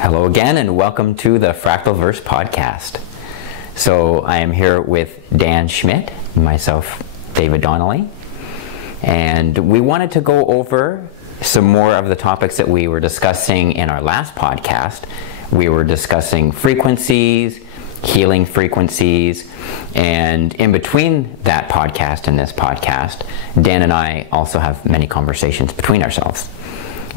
Hello again, and welcome to the Fractalverse podcast. So I am here with Dan Schmidt, myself, David Donnelly, and we wanted to go over some more of the topics that we were discussing in our last podcast. We were discussing frequencies, healing frequencies, and in between that podcast and this podcast, Dan and I also have many conversations between ourselves.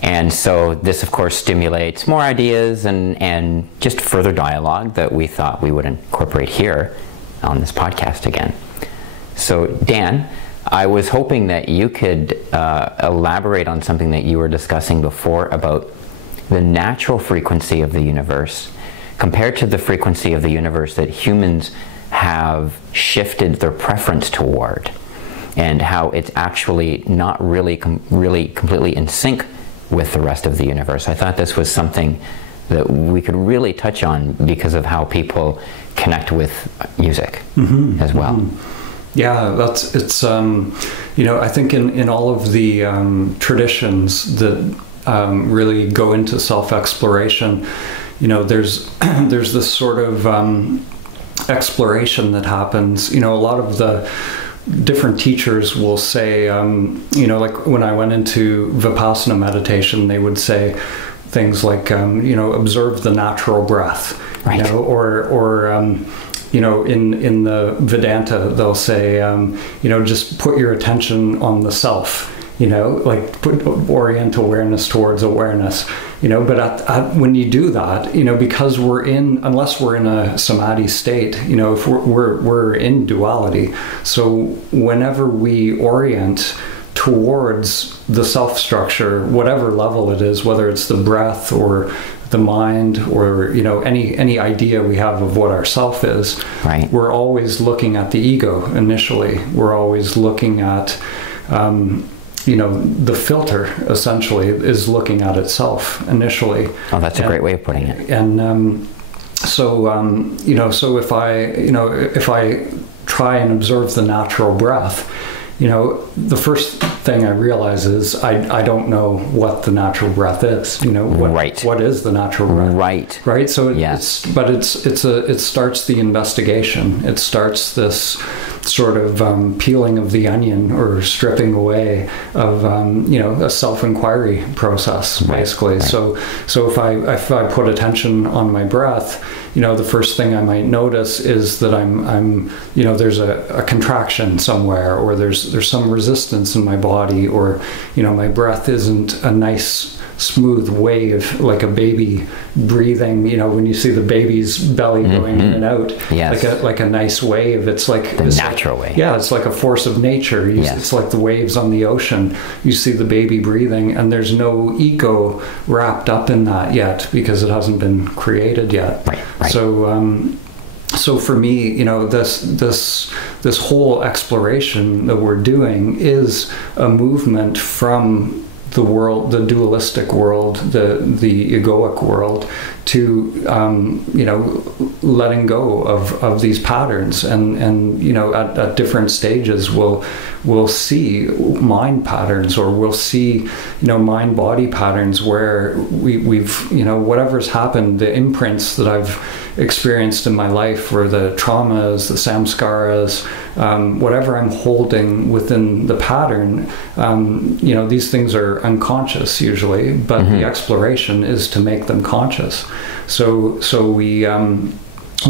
And so this, of course, stimulates more ideas and just further dialogue that we thought we would incorporate here on this podcast again. So, Dan, I was hoping that you could elaborate on something that you were discussing before about the natural frequency of the universe compared to the frequency of the universe that humans have shifted their preference toward, and how it's actually not really completely in sync with the rest of the universe. I thought this was something that we could really touch on because of how people connect with music as well. Yeah, it's I think in all of the traditions that really go into self-exploration, there's this sort of exploration that happens. A lot of the different teachers will say, like when I went into Vipassana meditation, they would say things like, observe the natural breath, right. Or in the Vedanta, they'll say, just put your attention on the self, orient awareness towards awareness. But when you do that, because unless we're in a samadhi state, if we're in duality. So whenever we orient towards the self structure, whatever level it is, whether it's the breath or the mind or any idea we have of what our self is, right. We're always looking at the ego initially. We're always looking at the filter essentially is looking at itself initially. Oh, that's a great way of putting it. And so if I try and observe the natural breath, the first thing I realize is I don't know what the natural breath is. Right. What is the natural breath? Right. So it starts the investigation. It starts this sort of peeling of the onion or stripping away of a self-inquiry process, basically. Right. So if I put attention on my breath, the first thing I might notice is that I'm there's a contraction somewhere, or there's some resistance in my body, or my breath isn't a nice smooth wave like a baby breathing. When you see the baby's belly going in and out, yes. like a nice wave. It's like the natural way. Yeah, it's like a force of nature. Yes. It's like the waves on the ocean. You see the baby breathing, and there's no ego wrapped up in that yet because it hasn't been created yet. Right. So for me, this whole exploration that we're doing is a movement from the world, the dualistic world, the egoic world, to letting go of these patterns, and at different stages we'll see mind patterns, or we'll see mind body patterns where we've whatever's happened, the imprints that I've experienced in my life, or the traumas, the samskaras, whatever I'm holding within the pattern, these things are unconscious usually, but the exploration is to make them conscious. So we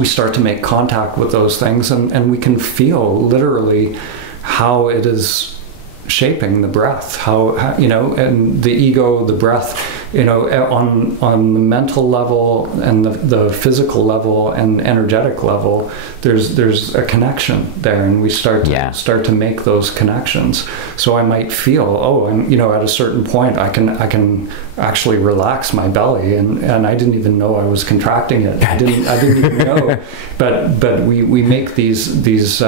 start to make contact with those things, and we can feel literally how it is shaping the breath, how and the ego, the breath, on the mental level and the physical level and energetic level, there's a connection there, and we start to make those connections. So I might feel, at a certain point I can actually relax my belly, and I didn't even know I was contracting it. I didn't even know, but we make these these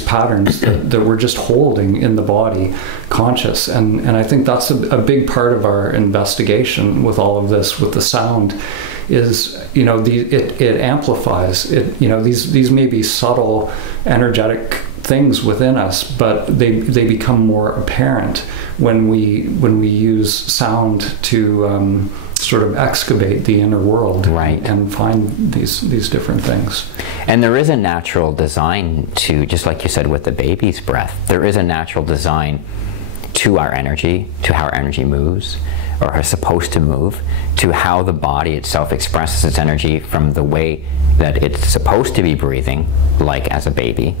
patterns that we're just holding in the body conscious. And I think that's a big part of our investigation with all of this, with the sound, is, it amplifies it. These may be subtle energetic things within us, but they become more apparent when we use sound to sort of excavate the inner world, right, and find these different things. And there is a natural design to, just like you said with the baby's breath, there is a natural design to our energy, to how our energy moves, or is supposed to move, to how the body itself expresses its energy from the way that it's supposed to be breathing, like as a baby,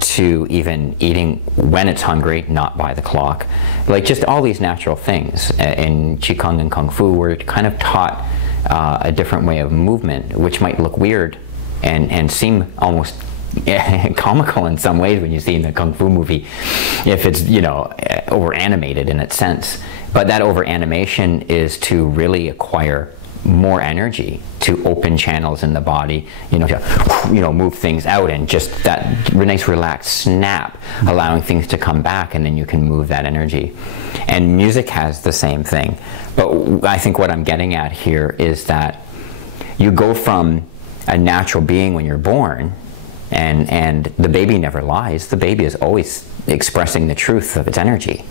to even eating when it's hungry, not by the clock. Like just all these natural things. In Qigong and Kung Fu, we're kind of taught a different way of movement, which might look weird and seem almost comical in some ways when you see in the Kung Fu movie, if it's, you know, over animated in its sense. But that over animation is to really acquire more energy, to open channels in the body, you know, to, you know, move things out, and just that nice relaxed snap, allowing things to come back, and then you can move that energy. And music has the same thing. But I think what I'm getting at here is that you go from a natural being when you're born, and the baby never lies. The baby is always expressing the truth of its energy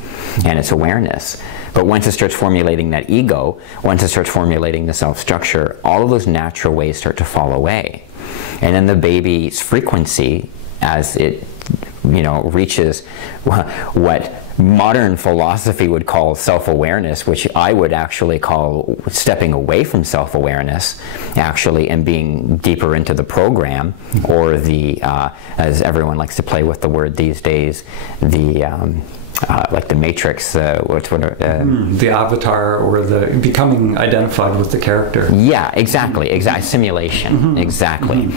and its awareness. But once it starts formulating that ego, once it starts formulating the self-structure, all of those natural ways start to fall away. And then the baby's frequency, as it, you know, reaches what modern philosophy would call self-awareness, which I would actually call stepping away from self-awareness, actually, and being deeper into the program, or the, as everyone likes to play with the word these days, the like the Matrix, the avatar, or the becoming identified with the character. Yeah, exactly, assimilation, exactly.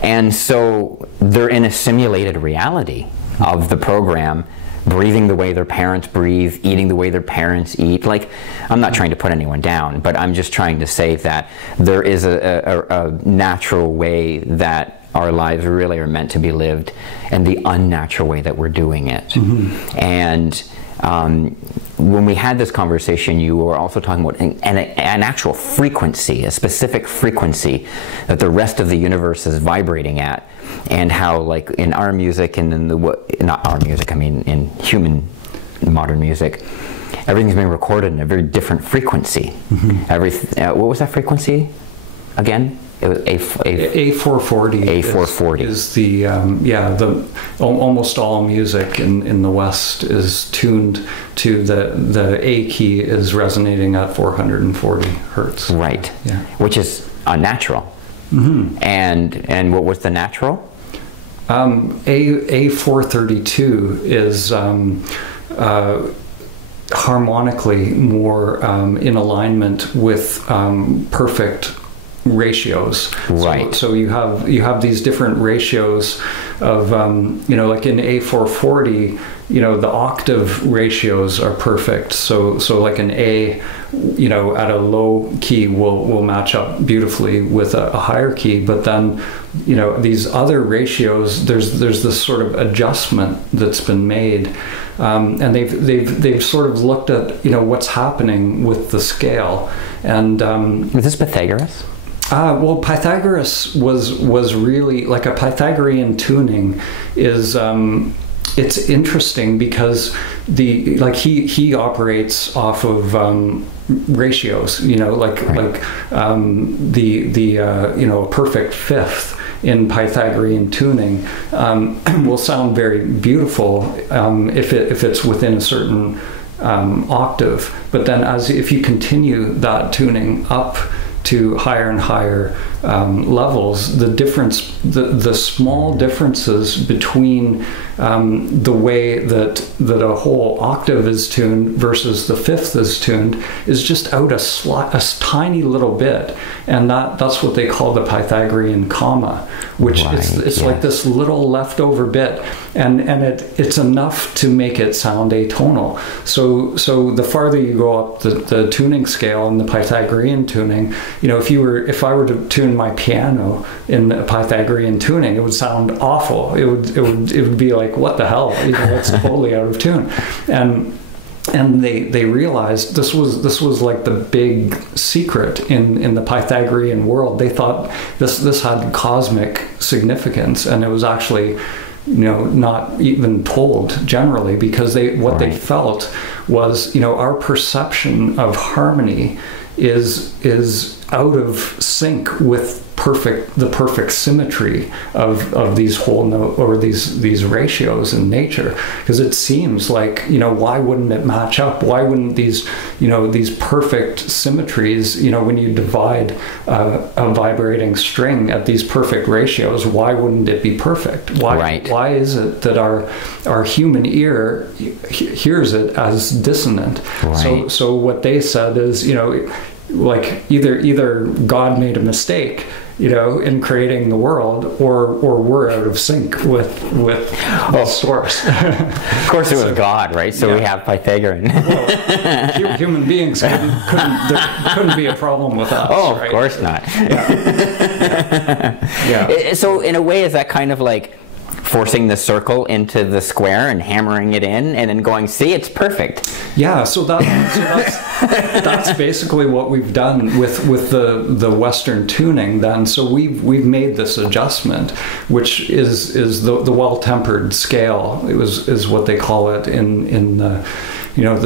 And so they're in a simulated reality of the program, breathing the way their parents breathe, eating the way their parents eat. Like, I'm not trying to put anyone down, but I'm just trying to say that there is a natural way that our lives really are meant to be lived, and the unnatural way that we're doing it. And when we had this conversation, you were also talking about an actual frequency, a specific frequency that the rest of the universe is vibrating at, and how, like, in our music, and in not our music, I mean in human modern music, everything's being recorded in a very different frequency. What was that frequency again? It was A440. A440 is the almost all music in the West is tuned to the A key is resonating at 440 hertz. Right. Yeah. Which is unnatural. And what was the natural? A432 is harmonically more in alignment with perfect ratios. Right. So you have these different ratios of you know, like in A440, you know, the octave ratios are perfect. So like an A, you know, at a low key will match up beautifully with a higher key. But then, you know, these other ratios, there's this sort of adjustment that's been made, and they've sort of looked at, you know, what's happening with the scale. And was this Pythagoras? Well, Pythagoras was really like a Pythagorean tuning is. It's interesting because he operates off of ratios, you know, like you know, a perfect fifth in Pythagorean tuning will sound very beautiful if it's within a certain octave, but then if you continue that tuning up to higher and higher levels, the small differences between the way that a whole octave is tuned versus the fifth is tuned is just out a tiny little bit, and that's what they call the Pythagorean comma, which it's like this little leftover bit, and it's enough to make it sound atonal. So the farther you go up the tuning scale in the Pythagorean tuning, you know, if I were to tune my piano in a Pythagorean tuning, it would sound awful. It would be like, what the hell? You know, that's totally out of tune. And they realized this was like the big secret in the Pythagorean world. They thought this had cosmic significance, and it was actually, you know, not even told generally, because they felt was, you know, our perception of harmony is out of sync with the perfect symmetry of these whole note or these ratios in nature. Because it seems like, why wouldn't it match up? Why wouldn't these perfect symmetries, when you divide a vibrating string at these perfect ratios, why wouldn't it be perfect? Why is it that our human ear hears it as dissonant? Right. So what they said is, like either God made a mistake, in creating the world, or we're out of sync with the source. Of course, it was God, right? So we have Pythagorean. Well, human beings couldn't be a problem with us. Oh, right? Of course not. Yeah. So in a way, is that kind of like forcing the circle into the square and hammering it in and then going, see, it's perfect? Yeah, so that's basically what we've done with the Western tuning then. So we've made this adjustment, which is the well-tempered scale. Is what they call it in the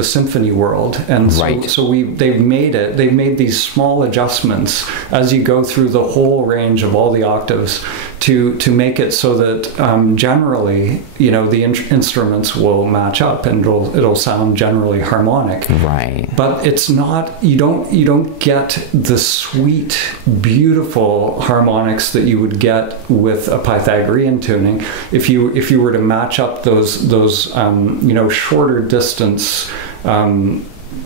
symphony world. And so they've made these small adjustments as you go through the whole range of all the octaves to make it so that generally, the instruments will match up and it'll sound generally harmonic. Right. But it's not, you don't get the sweet, beautiful harmonics that you would get with a Pythagorean tuning if you were to match up those shorter distance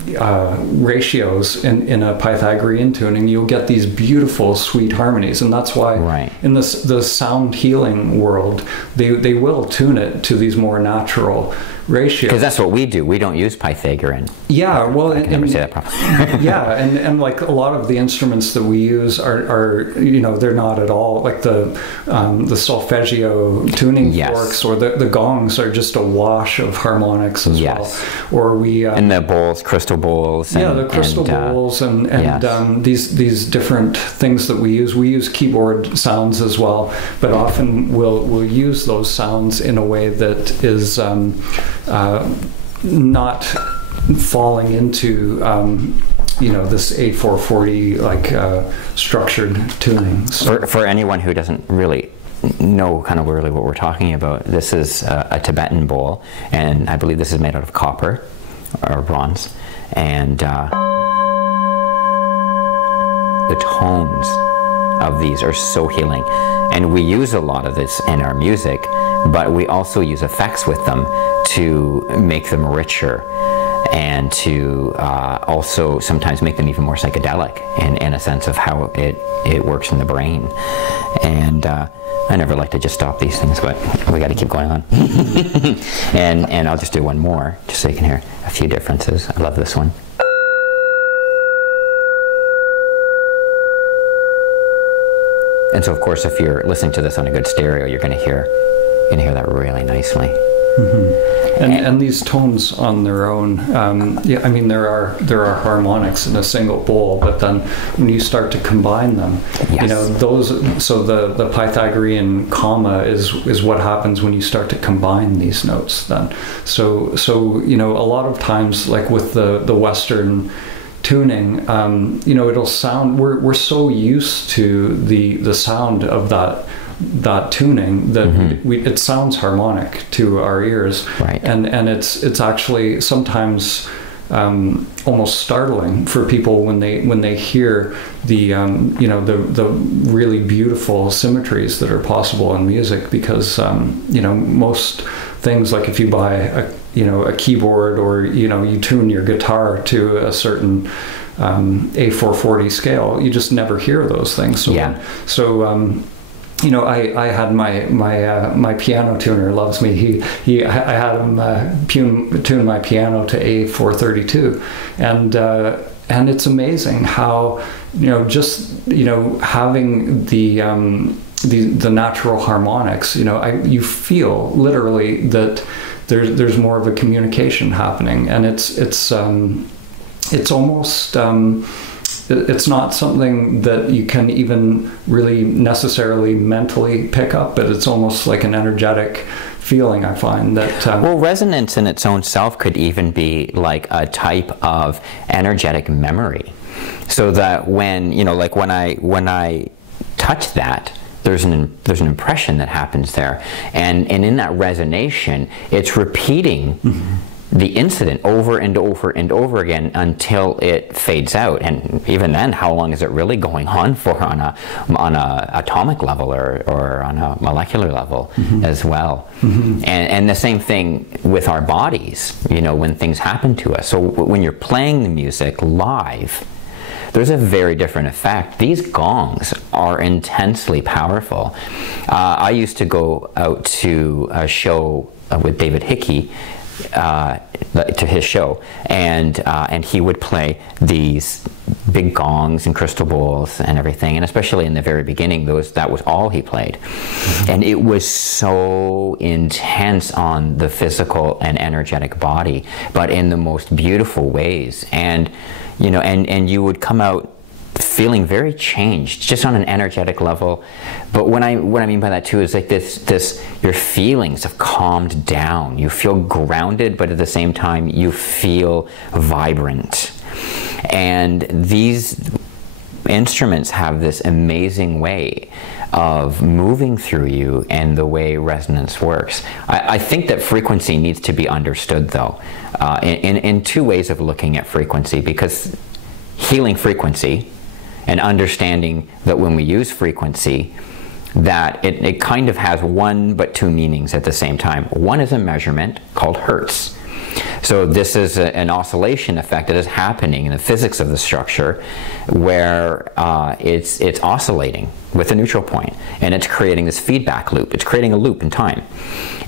ratios in a Pythagorean tuning. You'll get these beautiful, sweet harmonies, and that's why in the sound healing world they will tune it to these more natural ratios. Because that's what we do. We don't use Pythagorean. Yeah, well, I can never say that properly. Yeah, and like a lot of the instruments that we use are they're not at all like the solfeggio tuning forks, or the gongs are just a wash of harmonics as well. Or we and the bowls, crystal bowls. The crystal bowls and these different things that we use. We use keyboard sounds as well, but often we'll use those sounds in a way that is not falling into this A440 structured tuning. For anyone who doesn't really know kind of really what we're talking about, this is a Tibetan bowl, and I believe this is made out of copper or bronze, and the tones of these are so healing, and we use a lot of this in our music, but we also use effects with them to make them richer and to also sometimes make them even more psychedelic in a sense of how it works in the brain. And I never like to just stop these things, but we got to keep going on. and I'll just do one more just so you can hear a few differences. I love this one. And so, of course, if you're listening to this on a good stereo, you're going to hear that really nicely. Mm-hmm. And these tones on their own, there are harmonics in a single bowl, but then when you start to combine them, those. So the Pythagorean comma is what happens when you start to combine these notes. Then, so a lot of times, like with the Western tuning, it'll sound. We're so used to the sound of that tuning that it sounds harmonic to our ears, and it's actually sometimes almost startling for people when they hear the really beautiful symmetries that are possible in music, because most things, like if you buy a keyboard or you tune your guitar to a certain A440 scale, you just never hear those things. I had my piano tuner loves me. I had him tune my piano to A432, and it's amazing how having the natural harmonics. You feel literally that there's more of a communication happening, and it's almost. It's not something that you can even really necessarily mentally pick up, but it's almost like an energetic feeling, I find that. Well, resonance in its own self could even be like a type of energetic memory. so that when, like when I touch that, there's an impression that happens there, and in that resonation, it's repeating the incident over and over and over again until it fades out. And even then, how long is it really going on for on a atomic level or on a molecular level as well? And the same thing with our bodies, when things happen to us. So when you're playing the music live, there's a very different effect. These gongs are intensely powerful. I used to go out to a show with David Hickey, to his show, and he would play these big gongs and crystal bowls and everything, and especially in the very beginning, that was all he played, and it was so intense on the physical and energetic body, but in the most beautiful ways. And and you would come out feeling very changed, just on an energetic level. But what I mean by that too is like this your feelings have calmed down. You feel grounded, but at the same time you feel vibrant. And these instruments have this amazing way of moving through you and the way resonance works. I think that frequency needs to be understood, though, in two ways of looking at frequency, because healing frequency and understanding that when we use frequency, that it kind of has one but two meanings at the same time. One is a measurement called hertz. So this is an oscillation effect that is happening in the physics of the structure, where it's oscillating with a neutral point, and it's creating this feedback loop. It's creating a loop in time.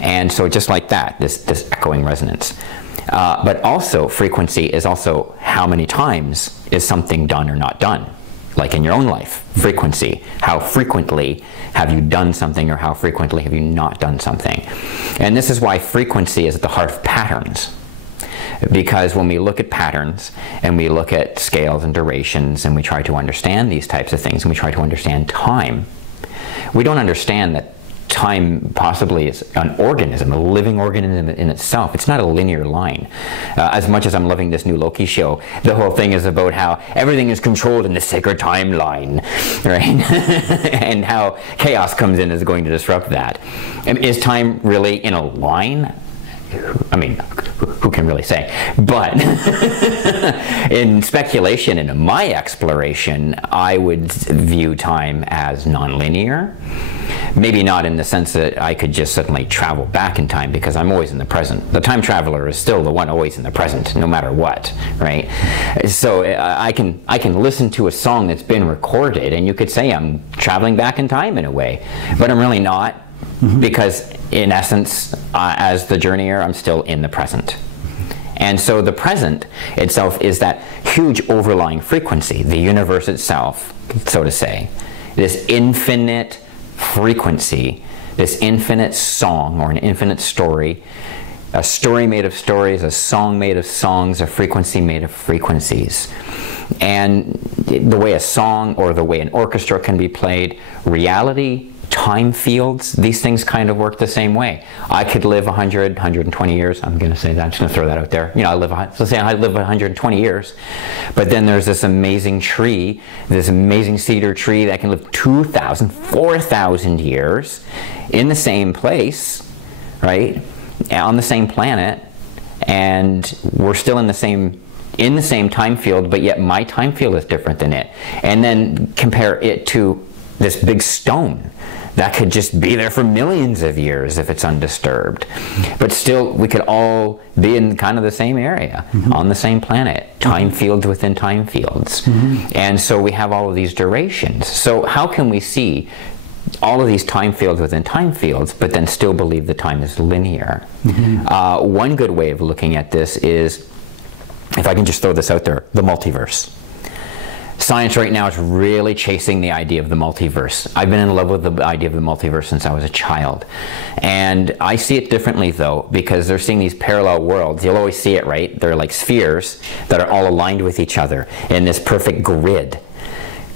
And so just like that, this echoing resonance. But also frequency is also how many times is something done or not done. Like in your own life, frequency. How frequently have you done something, or how frequently have you not done something? And this is why frequency is at the heart of patterns. Because when we look at patterns, and we look at scales and durations, and we try to understand these types of things, and we try to understand time, we don't understand that time possibly is an organism, a living organism in itself. It's not a linear line. As much as I'm loving this new Loki show, the whole thing is about how everything is controlled in the sacred timeline, right? And how chaos comes in is going to disrupt that. And is time really in a line? I mean, who can really say? But in speculation and in my exploration, I would view time as nonlinear. Maybe not in the sense that I could just suddenly travel back in time, because I'm always in the present. The time traveler is still the one always in the present, no matter what, right? So I can listen to a song that's been recorded, and you could say I'm traveling back in time in a way, but I'm really not. Because in essence, as the journeyer, I'm still in the present. And so the present itself is that huge overlying frequency, the universe itself, so to say. This infinite frequency, this infinite song, or an infinite story, a story made of stories, a song made of songs, a frequency made of frequencies. And the way a song or the way an orchestra can be played, reality, time fields, these things kind of work the same way. I could live 100, 120 years. I'm going to say that. I'm just going to throw that out there. Let's say I live 120 years, but then there's this amazing tree, this amazing cedar tree that can live 2,000, 4,000 years in the same place, right? On the same planet, and we're still in the same time field, but yet my time field is different than it. And then compare it to this big stone that could just be there for millions of years if it's undisturbed. But still, we could all be in kind of the same area, on the same planet, time fields within time fields. And so we have all of these durations. So how can we see all of these time fields within time fields, but then still believe the time is linear? One good way of looking at this is, if I can just throw this out there, the multiverse. Science right now is really chasing the idea of the multiverse. I've been in love with the idea of the multiverse since I was a child. And I see it differently, though, because they're seeing these parallel worlds. You'll always see it, right? They're like spheres that are all aligned with each other in this perfect grid.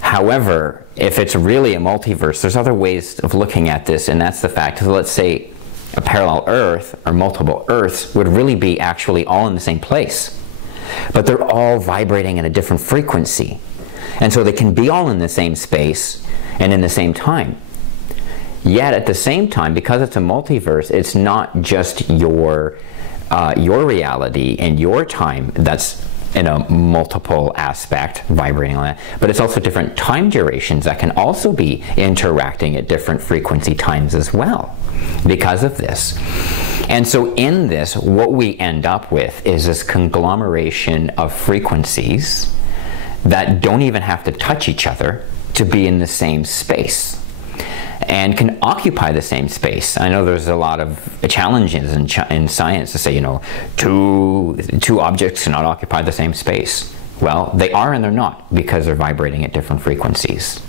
However, if it's really a multiverse, there's other ways of looking at this, and that's the fact. So let's say a parallel Earth or multiple Earths would really be actually all in the same place. But they're all vibrating at a different frequency. And so they can be all in the same space and in the same time. Yet at the same time, because it's a multiverse, it's not just your reality and your time that's in a multiple aspect vibrating on that, but it's also different time durations that can also be interacting at different frequency times as well because of this. And so in this, what we end up with is this conglomeration of frequencies that don't even have to touch each other to be in the same space and can occupy the same space. I know there's a lot of challenges in science to say, you know, two objects cannot occupy the same space. Well, they are and they're not, because they're vibrating at different frequencies.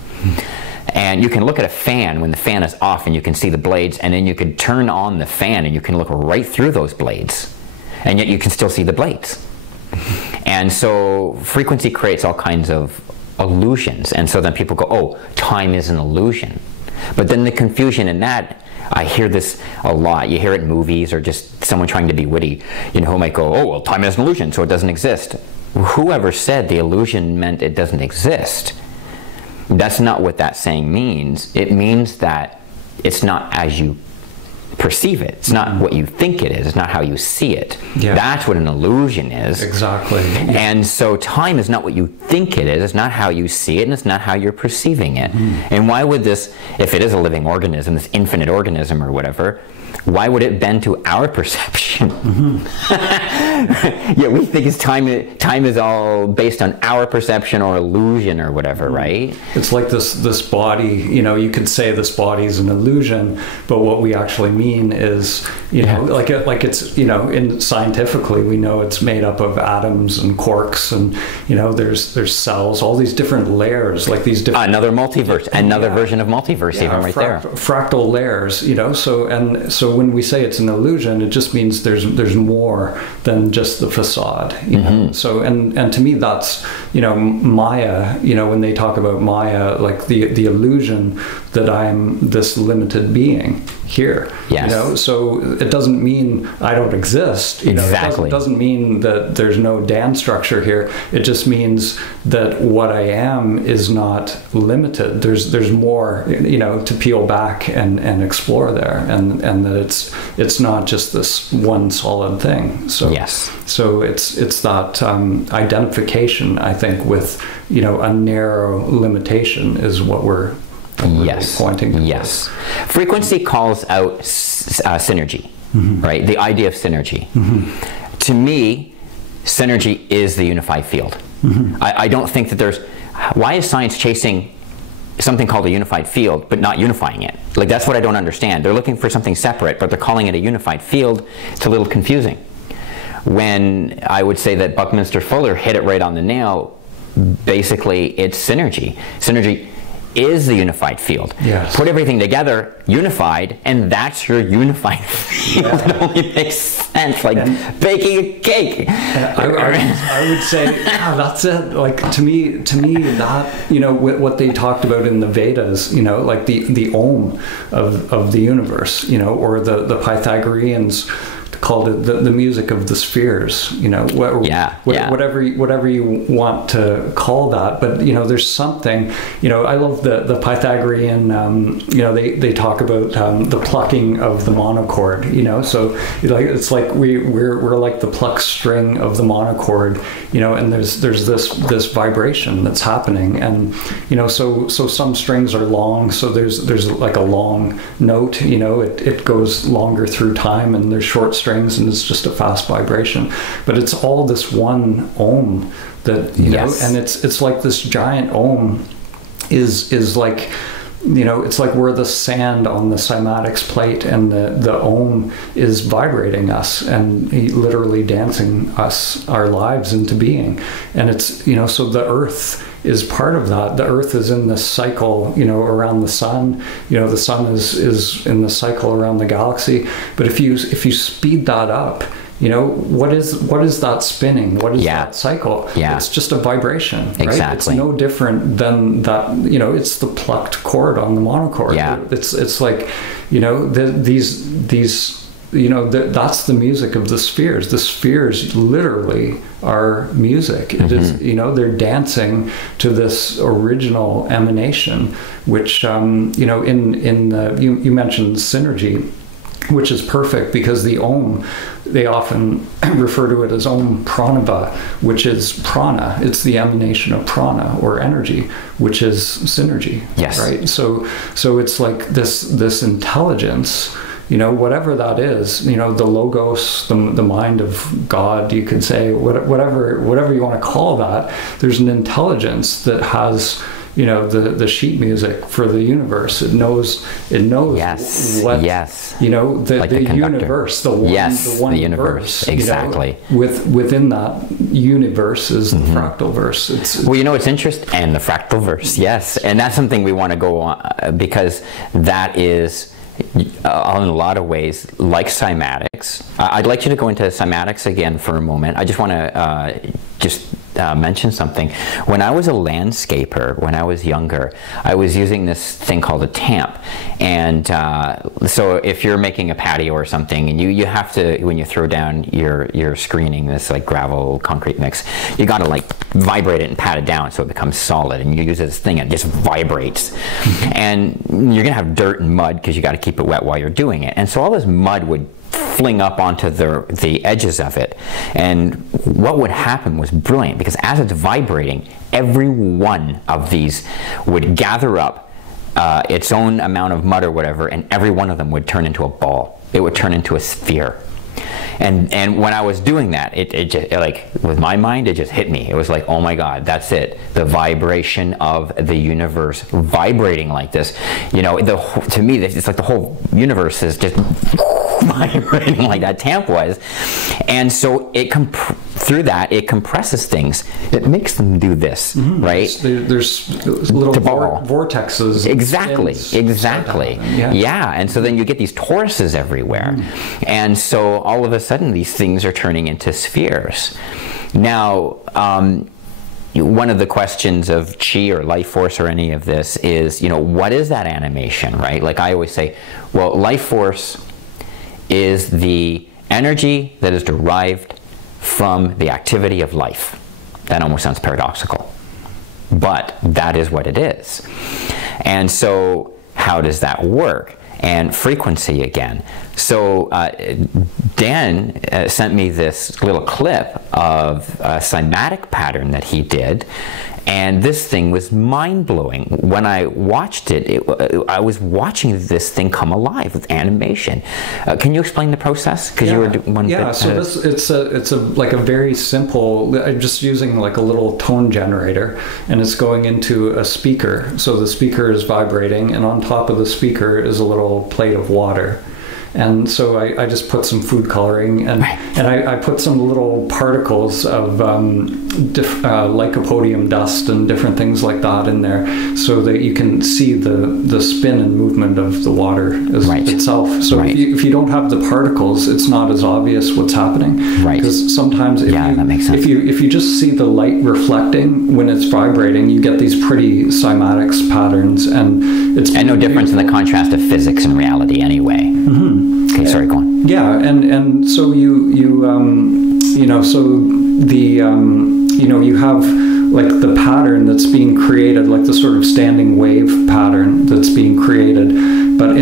And you can look at a fan when the fan is off and you can see the blades, and then you can turn on the fan and you can look right through those blades, and yet you can still see the blades. And so frequency creates all kinds of illusions, and so then people go, oh, time is an illusion. But then the confusion in that, I hear this a lot. You hear it in movies or just someone trying to be witty, you know, who might go, oh, well, time is an illusion, so it doesn't exist. Whoever said the illusion meant it doesn't exist, that's not what that saying means. It means that it's not as you perceive it. It's not what you think it is. It's not how you see it. Yeah. That's what an illusion is. Exactly. Yeah. And so time is not what you think it is. It's not how you see it, and it's not how you're perceiving it. And why would this, if it is a living organism, this infinite organism or whatever, why would it bend to our perception? Yeah, we think it's time is all based on our perception or illusion or whatever, right? It's like this body, you know, you could say this body is an illusion, but what we actually mean is, you know, like it's, you know, scientifically we know it's made up of atoms and quarks, and, you know, there's cells, all these different layers, like these different... Another multiverse, another version of multiverse, even right there. Fractal layers, you know, so when we say it's an illusion, it just means there's more than just the facade, you know? So and to me that's, you know, Maya, you know, when they talk about Maya, like the illusion that I'm this limited being here. Yes. You know, so it doesn't mean I don't exist. You know, exactly. It doesn't mean that there's no Dan structure here. It just means that what I am is not limited. There's more, you know, to peel back and explore there, and that it's not just this one solid thing. So yes. So it's that identification, I think, with, you know, a narrow limitation is what we're pointing to. Yes. Frequency calls out synergy, right? The idea of synergy. To me, synergy is the unified field. I don't think that there's... Why is science chasing something called a unified field but not unifying it? Like, that's what I don't understand. They're looking for something separate, but they're calling it a unified field. It's a little confusing. When I would say that Buckminster Fuller hit it right on the nail, basically it's synergy. Synergy is the unified field. Yes. Put everything together, unified, and that's your unified field. Yeah. It only makes sense, like baking a cake. I would say, yeah, that's it. Like, to me, that, you know, what they talked about in the Vedas, you know, like the Om of the universe, you know, or the Pythagoreans called it the music of the spheres, you know, whatever you want to call that. But, you know, there's something, you know, I love the Pythagorean, you know, they talk about the plucking of the monochord, you know, so like it's like we're like the plucked string of the monochord, you know, and there's this vibration that's happening, and, you know, so some strings are long, so there's like a long note, you know, it goes longer through time, and there's short strings, and it's just a fast vibration, but it's all this one Om that, you know, and it's like this giant Om is like, you know, it's like we're the sand on the cymatics plate, and the Om is vibrating us and literally dancing our lives into being. And it's, you know, so the earth is part of that. The earth is in this cycle, you know, around the sun. You know, the sun is in the cycle around the galaxy. But if you speed that up, you know, what is that spinning? What is that cycle? Yeah. It's just a vibration, right? Exactly. It's no different than that, you know, it's the plucked chord on the monochord. Yeah. It's like, you know, these that's the music of the spheres. The spheres literally are music. It is, they're dancing to this original emanation, which, you mentioned synergy, which is perfect because the Om, they often refer to it as Om Pranava, which is prana. It's the emanation of prana or energy, which is synergy. Yes. Right. So it's like this intelligence, whatever that is, the logos, the mind of God, you could say, whatever you want to call that. There's an intelligence that has, the sheet music for the universe. It knows yes. what, yes. the universe, the one universe, verse, exactly. Within that universe is the Fractalverse. It's interesting, and the Fractalverse, yes, and that's something we want to go on, because that is, in a lot of ways, like cymatics. I'd like you to go into cymatics again for a moment. I just want to mention something. When I was a landscaper, when I was younger, I was using this thing called a tamp. And so if you're making a patio or something, and you have to, when you throw down your screening, this like gravel concrete mix, you got to like vibrate it and pat it down so it becomes solid. And you use this thing and it just vibrates. And you're gonna have dirt and mud because you got to keep it wet while you're doing it. And so all this mud would fling up onto the edges of it, and what would happen was brilliant, because as it's vibrating, every one of these would gather up its own amount of mud or whatever, and every one of them would turn into a ball. It would turn into a sphere. And when I was doing that, it just, like, with my mind, it just hit me. It was like, oh my God, that's it. The vibration of the universe vibrating like this. To me, it's like the whole universe is just vibrating like that tamp was. And so through that, it compresses things. It makes them do this, right? There's little vortexes. Exactly. Yeah. And so then you get these toruses everywhere. And so all of a sudden, these things are turning into spheres. Now, one of the questions of chi or life force or any of this is, what is that animation, right? Like I always say, well, life force is the energy that is derived from the activity of life. That almost sounds paradoxical, but that is what it is. And so how does that work? And frequency again. So Dan sent me this little clip of a cymatic pattern that he did, and this thing was mind-blowing. When I watched it, I was watching this thing come alive with animation. Can you explain the process? Because you were one. Yeah. So it's like a very simple. I'm just using like a little tone generator, and it's going into a speaker. So the speaker is vibrating, and on top of the speaker is a little plate of water. And so I just put some food coloring, and I put some little particles of lycopodium dust and different things like that in there, so that you can see the spin and movement of the water itself. So if you don't have the particles, it's not as obvious what's happening. Right. Because sometimes that makes sense. If you just see the light reflecting when it's vibrating, you get these pretty cymatics patterns, and it's no difference in the contrast of physics and reality anyway. Okay, sorry, go on. Yeah, and so you have like the pattern that's being created, like the sort of standing wave pattern that's being created, but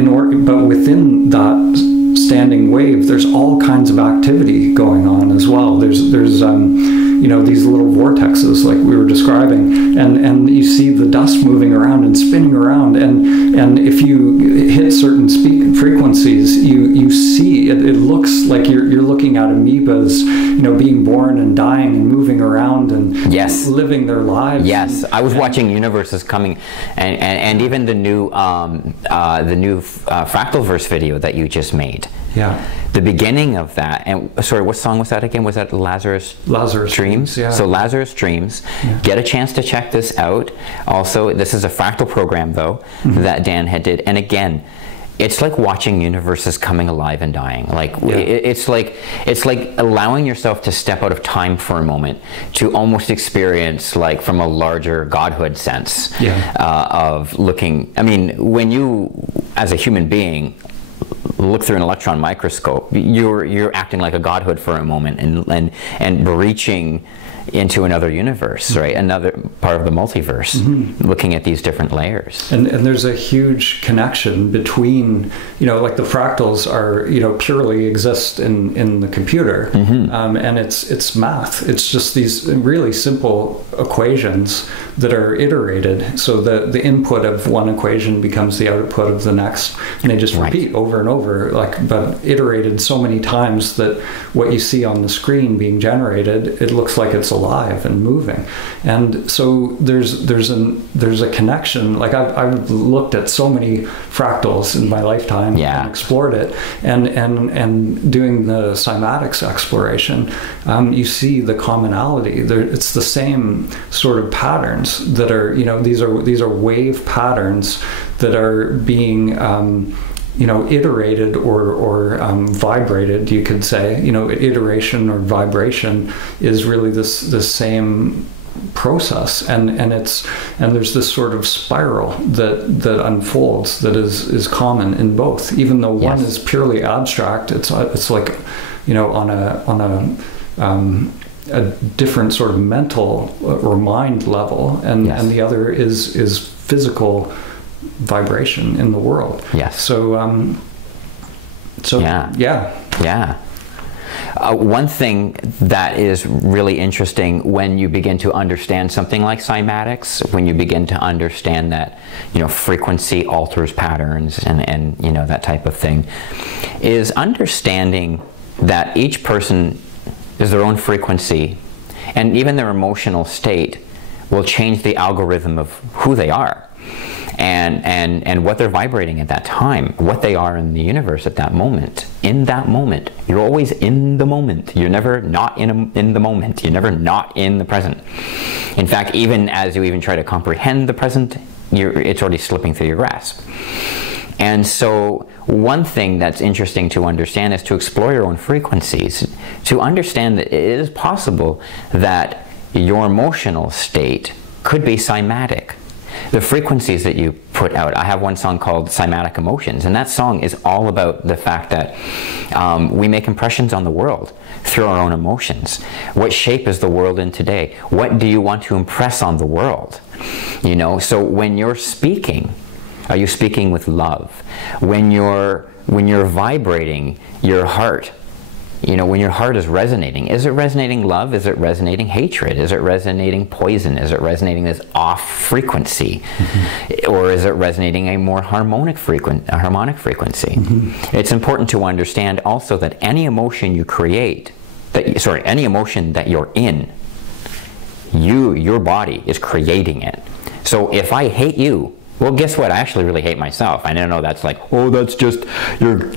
within that standing wave, there's all kinds of activity going on as well. There's these little vortexes like we were describing, and you see the dust moving around and spinning around, and if you hit certain frequencies, you see it looks like you're looking at amoebas, being born and dying and moving around and living their lives. Yes, I was watching universes coming, and even the new Fractalverse video that you just made. Yeah. The beginning of that, and sorry, what song was that again? Was that Lazarus Dreams? Yeah. So Lazarus Dreams. Yeah. Get a chance to check this out. Also, this is a fractal program though that Dan had did, and again, it's like watching universes coming alive and dying. Like it's like allowing yourself to step out of time for a moment to almost experience, like, from a larger godhood sense of looking. I mean, when you, as a human being, look through an electron microscope, you're acting like a godhood for a moment and reaching into another universe, right? Another part of the multiverse, looking at these different layers. And there's a huge connection between, like the fractals are, purely exist in the computer, and it's math. It's just these really simple equations that are iterated. So the input of one equation becomes the output of the next, and they just repeat over and over, but iterated so many times that what you see on the screen being generated, it looks like it's alive and moving. And so there's a connection. Like I've looked at so many fractals in my lifetime and explored it, and doing the cymatics exploration, you see the commonality. It's the same sort of patterns that are, these are wave patterns that are being iterated or vibrated, you could say. Iteration or vibration is really this same process, and there's this sort of spiral that unfolds that is common in both, even though one is purely abstract. It's like on a different sort of mental or mind level, and the other is physical vibration in the world. One thing that is really interesting when you begin to understand something like cymatics, when you begin to understand that frequency alters patterns and that type of thing, is understanding that each person is their own frequency, and even their emotional state will change the algorithm of who they are. And what they're vibrating at that time, what they are in the universe at that moment. In that moment, you're always in the moment. You're never not in the moment. You're never not in the present. In fact, even as you even try to comprehend the present, it's already slipping through your grasp. And so one thing that's interesting to understand is to explore your own frequencies, to understand that it is possible that your emotional state could be cymatic. The frequencies that you put out. I have one song called Cymatic Emotions, and that song is all about the fact that we make impressions on the world through our own emotions. What shape is the world in today? What do you want to impress on the world? So when you're speaking, are you speaking with love? When you're vibrating your heart, when your heart is resonating, is it resonating love? Is it resonating hatred? Is it resonating poison? Is it resonating this off frequency? Or is it resonating a more harmonic frequency? It's important to understand also that any emotion you create, any emotion that you're in, your body is creating it. So if I hate you, well, guess what? I actually really hate myself. I don't know, that's like, oh, that's just, you're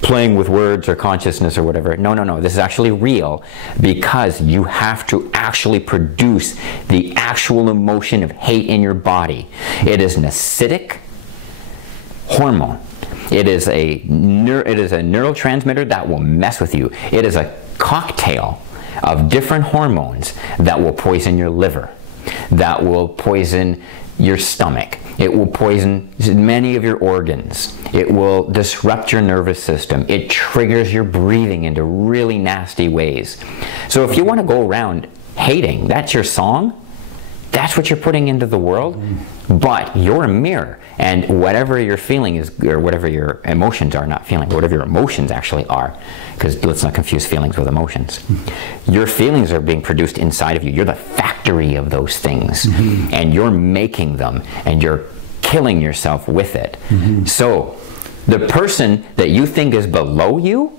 playing with words or consciousness or whatever. No. This is actually real, because you have to actually produce the actual emotion of hate in your body. It is an acidic hormone. It is a neurotransmitter that will mess with you. It is a cocktail of different hormones that will poison your liver, that will poison your stomach. It will poison many of your organs. It will disrupt your nervous system. It triggers your breathing into really nasty ways. So if you want to go around hating, that's your song, that's what you're putting into the world, but you're a mirror, and whatever your feeling is, or whatever your emotions are, not feeling, whatever your emotions actually are, because let's not confuse feelings with emotions. Your feelings are being produced inside of you. You're the factory of those things, and you're making them, and you're killing yourself with it. So the person that you think is below you,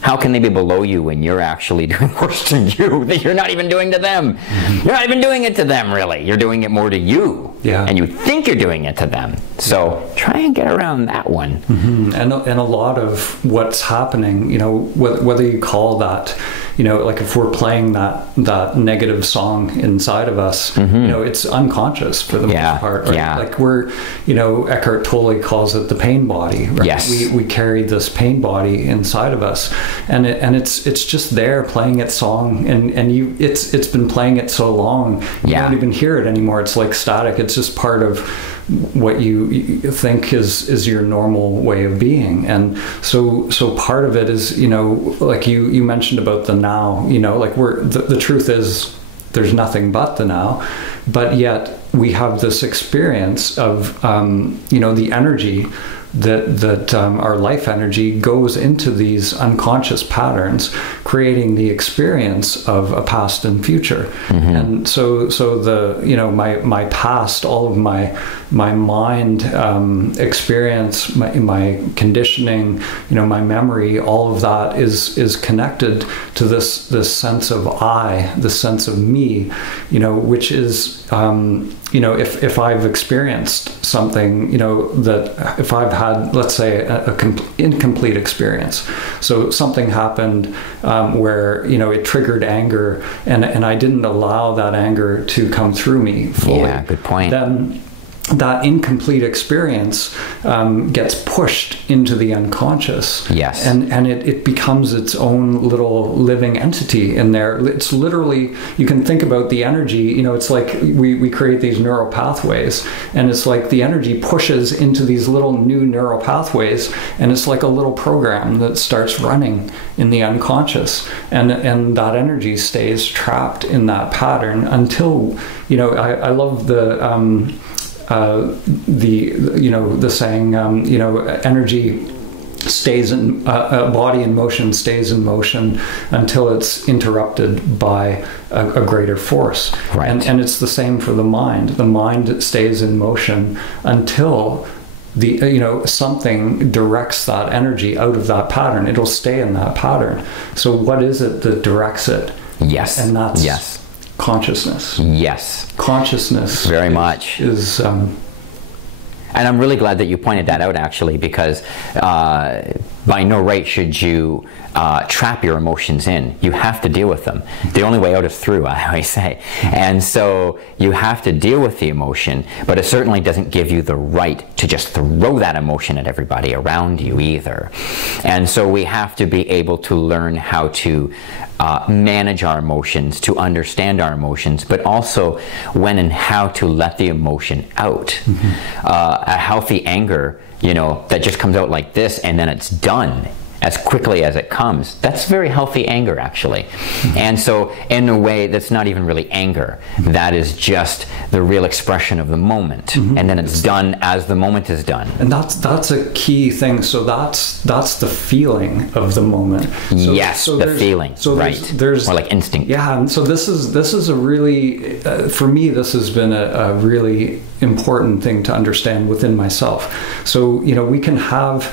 how can they be below you when you're actually doing worse to you that you're not even doing to them? You're not even doing it to them, really. You're doing it more to you. And you think you're doing it to them. So try and get around that one. And a lot of what's happening, whether you call that, like if we're playing that negative song inside of us, it's unconscious for the most part. Right? Like we're, Eckhart Tolle calls it the pain body. Right? We carry this pain body inside of us. And it's just there playing its song, and it's been playing it so long you don't even hear it anymore. It's like static. It's just part of what you think is your normal way of being. And so part of it is, like you mentioned about the now, like the truth is there's nothing but the now, but yet we have this experience of, the energy that our life energy goes into these unconscious patterns, creating the experience of a past and future. Mm-hmm. And so my past, all of my mind experience, my conditioning, my memory, all of that is connected to this sense of I, this sense of me, which is if I've experienced something, that if I've had, let's say, an incomplete experience. So something happened where, it triggered anger, and I didn't allow that anger to come through me fully. Yeah, good point. Then that incomplete experience gets pushed into the unconscious. Yes. And it becomes its own little living entity in there. It's literally, you can think about the energy, it's like we create these neural pathways, and it's like the energy pushes into these little new neural pathways, and it's like a little program that starts running in the unconscious, and that energy stays trapped in that pattern until, I love the saying, energy stays in body in motion stays in motion until it's interrupted by a greater force. Right. And it's the same for the mind. The mind stays in motion until something directs that energy out of that pattern. It'll stay in that pattern. So what is it that directs it? Yes. And that's yes. Consciousness. Yes. Consciousness. Very much. Is and I'm really glad that you pointed that out, actually, because by no right should you trap your emotions in. You have to deal with them. The only way out is through, I always say. And so you have to deal with the emotion, but it certainly doesn't give you the right to just throw that emotion at everybody around you either. And so we have to be able to learn how to manage our emotions, to understand our emotions, but also when and how to let the emotion out. Mm-hmm. A healthy anger, that just comes out like this and then it's done as quickly as it comes. That's very healthy anger, actually. Mm-hmm. And so in a way, that's not even really anger. That is just the real expression of the moment. Mm-hmm. And then it's done as the moment is done. And that's a key thing. So that's the feeling of the moment. So, yes, the feeling. So right. There's more like instinct. Yeah. And so this is a really, for me, this has been a really important thing to understand within myself. So, we can have,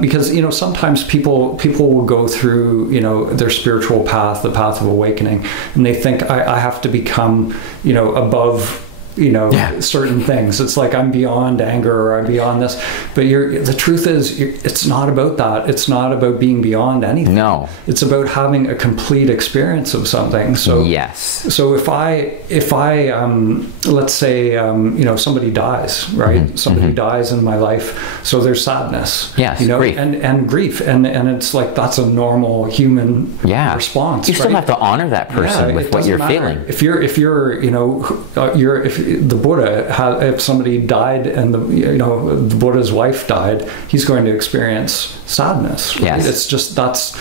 because, sometimes people will go through, their spiritual path, the path of awakening, and they think I have to become, above, certain things. It's like I'm beyond anger or I'm beyond this. But the truth is, it's not about that. It's not about being beyond anything. No. It's about having a complete experience of something. So yes. So if I let's say somebody dies, right? Mm-hmm. Somebody mm-hmm. dies in my life. So there's sadness. Yes. Grief. And grief. And it's like that's a normal human response. You still have to honor that person with what you're feeling. If the Buddha, if somebody died and the Buddha's wife died, he's going to experience sadness. Right? Yes. It's just that's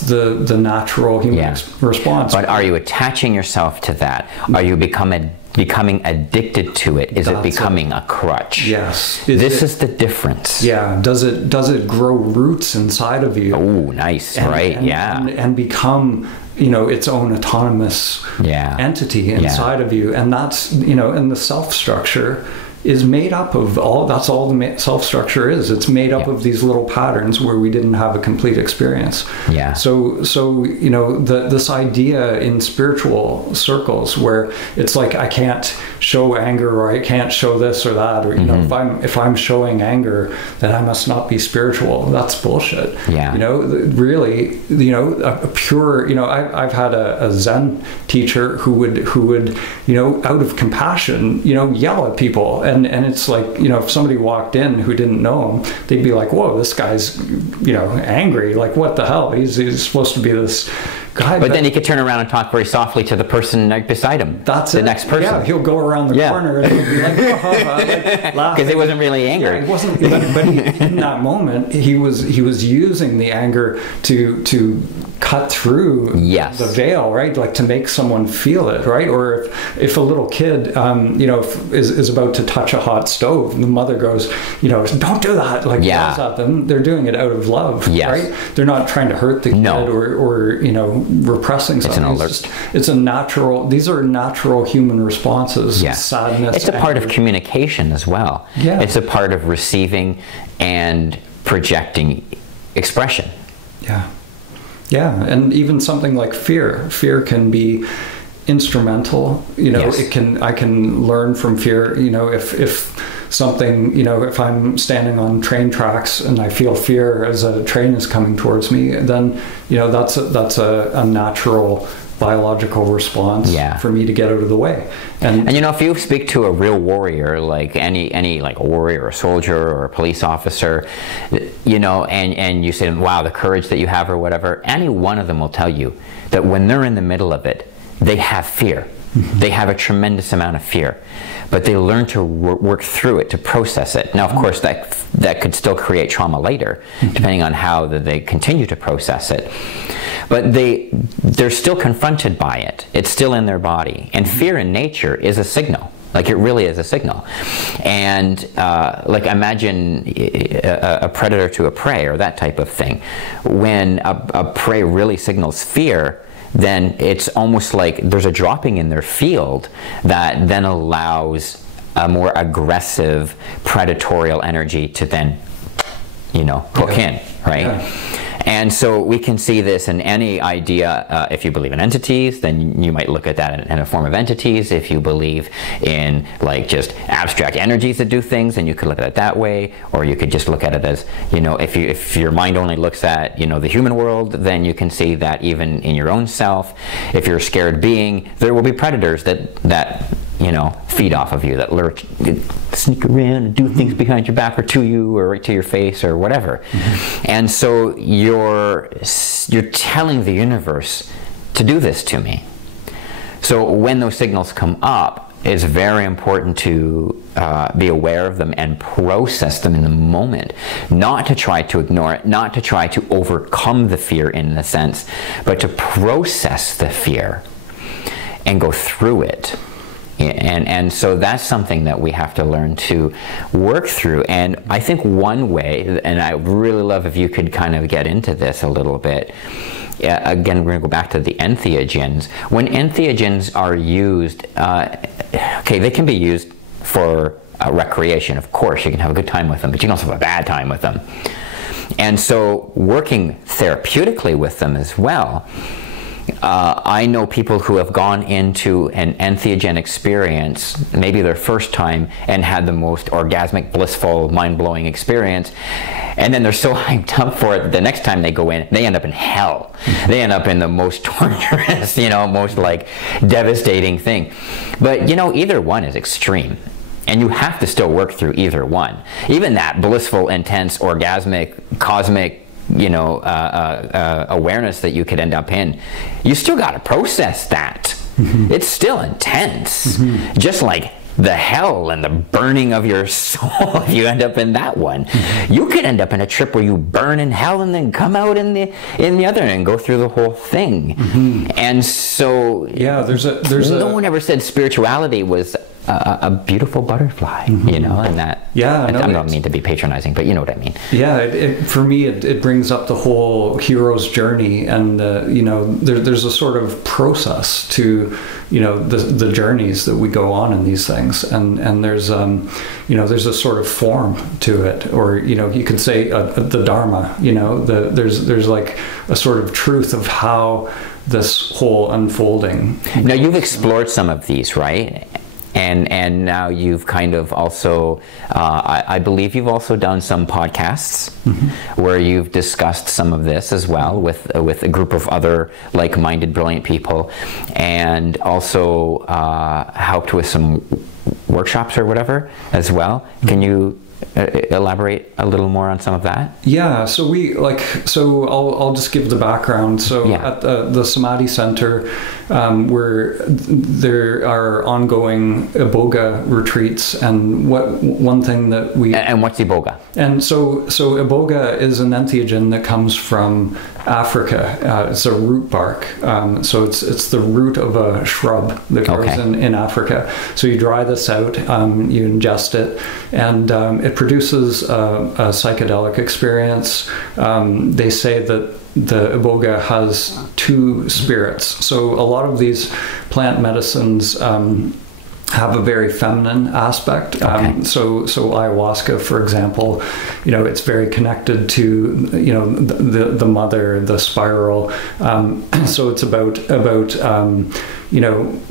the natural human response. But are you attaching yourself to that? Are you becoming addicted to it? Is it becoming a crutch? Yes. This is the difference. Yeah. Does it grow roots inside of you? Oh, nice. And become its own autonomous entity inside of you. And that's, and the self structure is made up of that's all the self structure is. It's made up of these little patterns where we didn't have a complete experience. Yeah. So this idea in spiritual circles where it's like I can't show anger or I can't show this or that, or mm-hmm. if I'm showing anger, then I must not be spiritual. That's bullshit. Yeah. Really, a pure, I've had a Zen teacher who would out of compassion, yell at people. And it's like, if somebody walked in who didn't know him, they'd be like, whoa, this guy's, angry. Like, what the hell? He's supposed to be this, God, but then he could turn around and talk very softly to the person right beside him. That's the it. next person. Yeah, he'll go around the corner and he'll be like, because he wasn't really angry. Yeah, he wasn't. But in that moment, he was using the anger to cut through the veil, right? Like to make someone feel it, right? Or if a little kid, is about to touch a hot stove, and the mother goes, don't do that, like yells at them. They're doing it out of love, right? They're not trying to hurt the kid or repressing something. It's a natural. These are natural human responses. Yeah. Sadness. It's a part of communication as well. Yeah. It's a part of receiving and projecting expression. Yeah. Yeah, and even something like fear. Fear can be instrumental. I can learn from fear. If something, if I'm standing on train tracks and I feel fear as a train is coming towards me, then that's a natural biological response for me to get out of the way. And if you speak to a real warrior, like any like a warrior or a soldier or a police officer, and you say, wow, the courage that you have or whatever, any one of them will tell you that when they're in the middle of it, they have fear. They have a tremendous amount of fear, but they learn to work through it, to process it. Now, of course, that could still create trauma later, depending on how they continue to process it. But they're still confronted by it. It's still in their body. And fear in nature is a signal. Like, it really is a signal. And like, imagine a predator to a prey, or that type of thing. When a prey really signals fear, then it's almost like there's a dropping in their field that then allows a more aggressive predatorial energy to then, hook in, right? Yeah. And so we can see this in any idea. If you believe in entities, then you might look at that in a form of entities. If you believe in like just abstract energies that do things, then you could look at it that way. Or you could just look at it as, if your mind only looks at, the human world, then you can see that even in your own self, if you're a scared being, there will be predators that feed off of you, that lurk, sneak around and do things behind your back or to you or right to your face or whatever. And so you're telling the universe to do this to me. So when those signals come up, it's very important to be aware of them and process them in the moment, not to try to ignore it, not to try to overcome the fear in a sense, but to process the fear and go through it. And so that's something that we have to learn to work through. And I think one way, and I really love if you could kind of get into this a little bit, again, we're going to go back to the entheogens. When entheogens are used, they can be used for recreation. Of course, you can have a good time with them, but you can also have a bad time with them. And so working therapeutically with them as well, I know people who have gone into an entheogen experience, maybe their first time, and had the most orgasmic, blissful, mind-blowing experience, and then they're so hyped up for it, the next time they go in, they end up in hell. They end up in the most torturous, most like devastating thing. But either one is extreme, and you have to still work through either one. Even that blissful, intense, orgasmic, cosmic, awareness that you could end up in, you still got to process that. It's still intense, just like the hell and the burning of your soul. If you end up in that one, you could end up in a trip where you burn in hell and then come out in the other and go through the whole thing. And so no one ever said spirituality was a beautiful butterfly, and that. Yeah, I don't mean to be patronizing, but you know what I mean. Yeah, for me, it brings up the whole hero's journey, and there's a sort of process to the journeys that we go on in these things, and there's there's a sort of form to it, or you could say the Dharma. There's like a sort of truth of how this whole unfolding. Now you've explored some of these, right? And now you've kind of also, I believe you've also done some podcasts where you've discussed some of this as well with a group of other like-minded, brilliant people, and also helped with some workshops or whatever as well. Can you elaborate a little more on some of that? Yeah, so I'll just give the background. So at the Samadhi Center, where there are ongoing iboga retreats, and one thing that we... And what's iboga? And so iboga is an entheogen that comes from Africa. It's a root bark. So it's the root of a shrub that grows in Africa. So you dry this out, you ingest it, and it produces a psychedelic experience. They say that the iboga has two spirits. So a lot of these plant medicines have a very feminine aspect. So ayahuasca, for example, it's very connected to the mother, the spiral. So it's about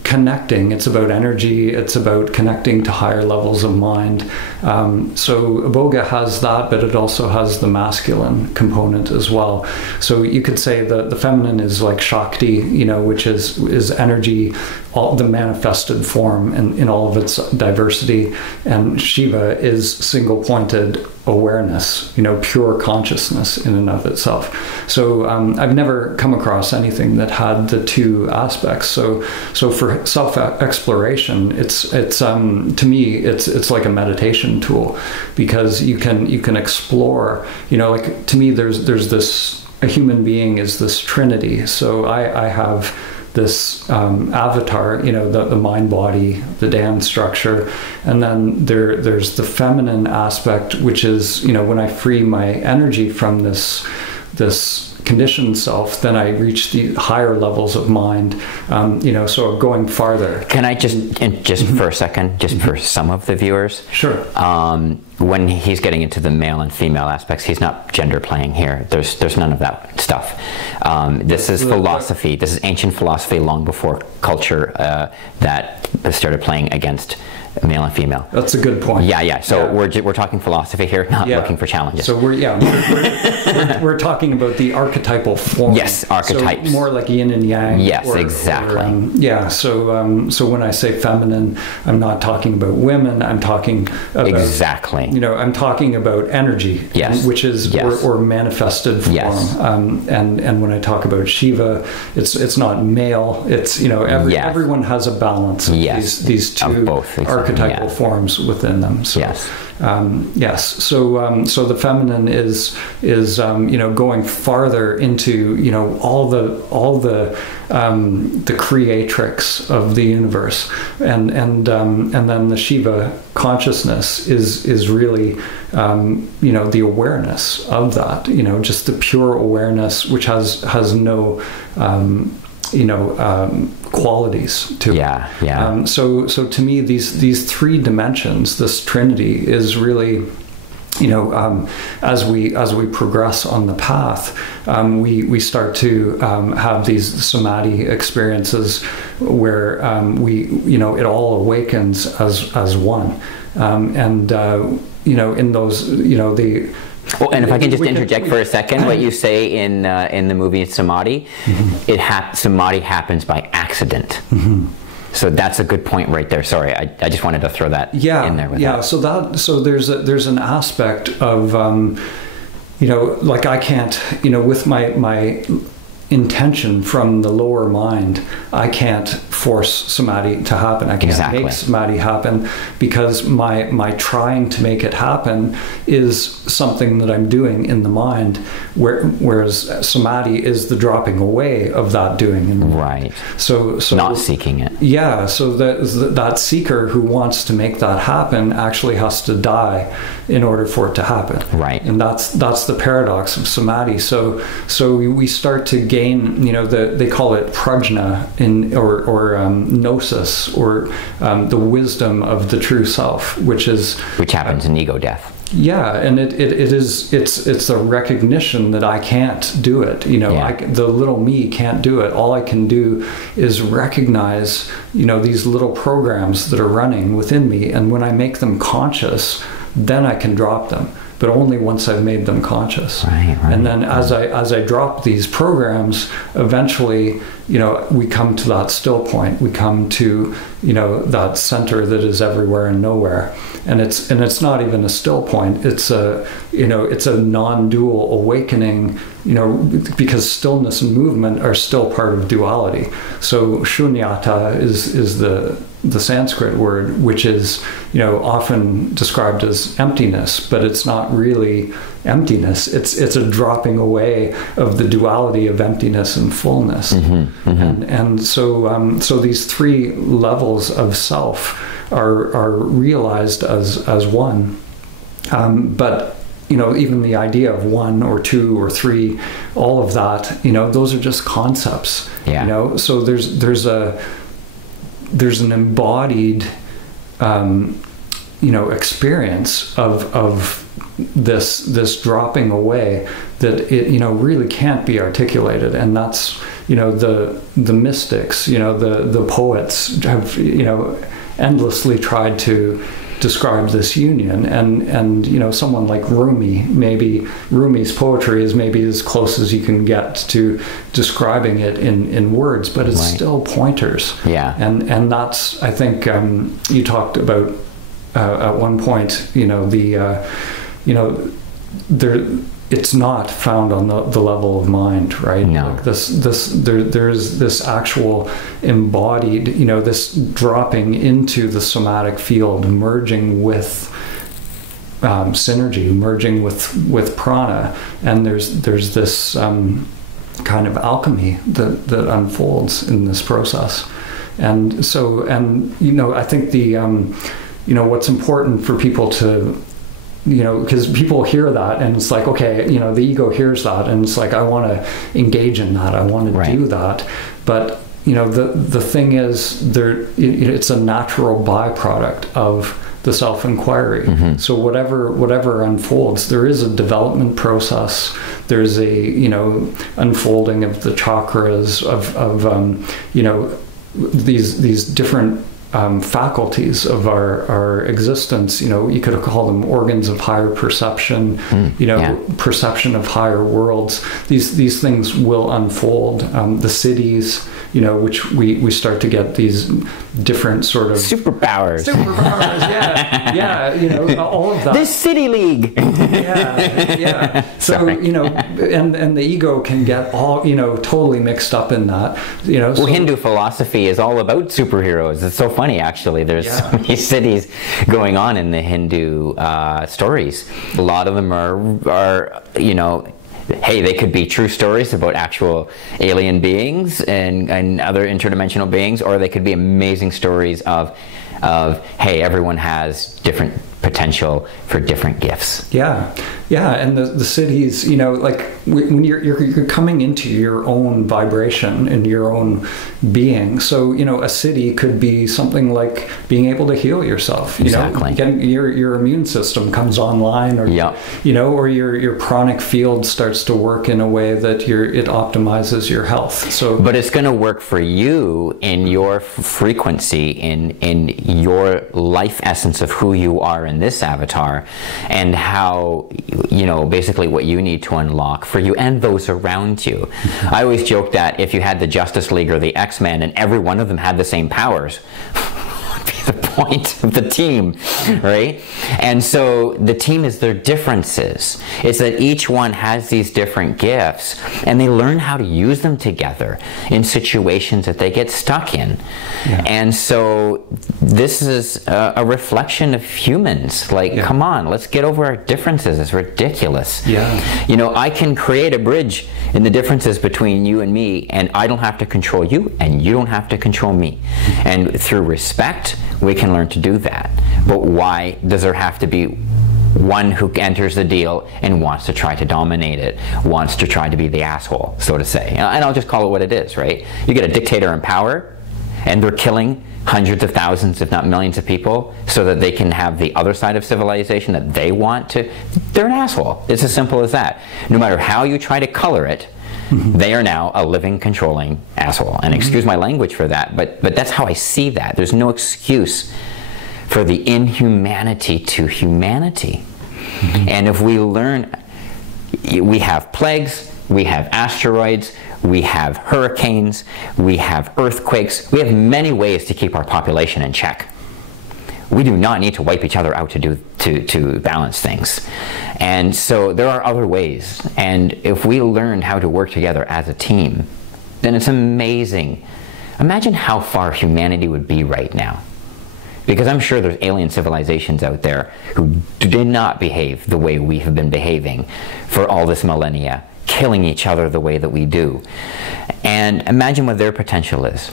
connecting. It's about energy. It's about connecting to higher levels of mind. So iboga has that, but it also has the masculine component as well. So you could say that the feminine is like Shakti, which is energy, all the manifested form in all of its diversity, and Shiva is single-pointed awareness, pure consciousness in and of itself. So I've never come across anything that had the two aspects. So for self-exploration, it's to me it's like a meditation tool, because you can explore. Like to me, there's this, a human being is this trinity. So I have this avatar, the mind body, the Dan structure, and then there's the feminine aspect, which is when I free my energy from this conditioned self, then I reach the higher levels of mind, so going farther. Can I just for a second, just for some of the viewers? Sure. When he's getting into the male and female aspects, he's not gender playing here. There's none of that stuff. This is philosophy. This is ancient philosophy, long before culture that started playing against male and female. That's a good point. Yeah. So we're talking philosophy here, not looking for challenges. So we're talking about the archetypal form. Yes, archetypes. So more like yin and yang. Yes, exactly. So when I say feminine, I'm not talking about women. I'm talking about, exactly. I'm talking about energy. Yes. Which is or manifested form. Yes. And when I talk about Shiva, it's not male. It's everyone has a balance of these two of both, archetypal forms within them. So, So the feminine is going farther into all the creatrix of the universe, and then the Shiva consciousness is really the awareness of that. Just the pure awareness, which has no qualities to it. So to me, these three dimensions, this trinity, is really, as we progress on the path, we start to have these samadhi experiences where it all awakens as one, and in those and if I can just interject for a second, what you say in the movie Samadhi, Samadhi happens by accident. So that's a good point right there. Sorry, I just wanted to throw that in there. So there's an aspect of like I can't with my intention from the lower mind, I can't force samadhi to happen. I can't make samadhi happen, because my trying to make it happen is something that I'm doing in the mind, whereas samadhi is the dropping away of that doing in the mind. Right. So not seeking it. Yeah. So that seeker who wants to make that happen actually has to die in order for it to happen. Right. And that's the paradox of samadhi. So we start to gain, they call it prajna or gnosis, or the wisdom of the true self, which happens in ego death. Yeah, and it's a recognition that I can't do it. The little me can't do it. All I can do is recognize these little programs that are running within me, and when I make them conscious, then I can drop them. but only once I've made them conscious. Right. And then as I drop these programs, eventually, we come to that still point. We come to, that center that is everywhere and nowhere. And it's not even a still point. It's a non-dual awakening, because stillness and movement are still part of duality. So shunyata is the Sanskrit word, which is, often described as emptiness, but it's not really emptiness. It's a dropping away of the duality of emptiness and fullness. And so these three levels of self are realized as one. But even the idea of one or two or three, all of that, those are just concepts. Yeah. So there's an embodied experience of this dropping away that it really can't be articulated. And that's the mystics, the poets have endlessly tried to describe this union, and someone like Rumi, maybe Rumi's poetry is maybe as close as you can get to describing it in words, but it's still pointers. Yeah. And that's, I think, you talked about at one point, it's not found on the level of mind, right? No. Like there's this actual embodied, this dropping into the somatic field, merging with synergy, merging with prana, and there's this kind of alchemy that unfolds in this process. And so, I think the what's important for people to, because people hear that and it's like, okay, the ego hears that and it's like, I want to engage in that, I want to do that. But the thing is, it's a natural byproduct of the self-inquiry. So whatever unfolds, there is a development process. There's a unfolding of the chakras of these different faculties of our existence. You could call them organs of higher perception, perception of higher worlds. These things will unfold. The cities, which we start to get these different sort of superpowers, all of that. This city league. So, and the ego can get all, totally mixed up in that, Well, Hindu philosophy is all about superheroes. It's so funny, actually. There's so many cities going on in the Hindu stories. A lot of them are hey, they could be true stories about actual alien beings and other interdimensional beings, or they could be amazing stories of hey, everyone has different potential for different gifts. And the cities, like when you're coming into your own vibration and your own being. So a city could be something like being able to heal yourself. Exactly. Your immune system comes online, or or your pranic field starts to work in a way that it optimizes your health. So, but it's going to work for you in your frequency, in your life essence of who you are in this avatar, and how basically what you need to unlock for you and those around you. I always joke that if you had the Justice League or the X-Men and every one of them had the same powers, would be the point of the team, right? And so the team is their differences. It's that each one has these different gifts and they learn how to use them together in situations that they get stuck in. And so this is a reflection of humans. Like, come on, let's get over our differences. It's ridiculous. I can create a bridge in the differences between you and me, and I don't have to control you, and you don't have to control me. And through respect, we can learn to do that. But why does there have to be one who enters the deal and wants to try to dominate it, wants to try to be the asshole, so to say? And I'll just call it what it is, right? You get a dictator in power, and they're killing hundreds of thousands, if not millions of people, so that they can have the other side of civilization that they want to. They're an asshole. It's as simple as that. No matter how you try to color it, they are now a living, controlling asshole. And excuse my language for that, but that's how I see that. There's no excuse for the inhumanity to humanity. And if we learn, we have plagues, we have asteroids, we have hurricanes, we have earthquakes, we have many ways to keep our population in check. We do not need to wipe each other out to balance things. And so there are other ways. And if we learn how to work together as a team, then it's amazing. Imagine how far humanity would be right now. Because I'm sure there's alien civilizations out there who did not behave the way we have been behaving for all this millennia, killing each other the way that we do. And imagine what their potential is.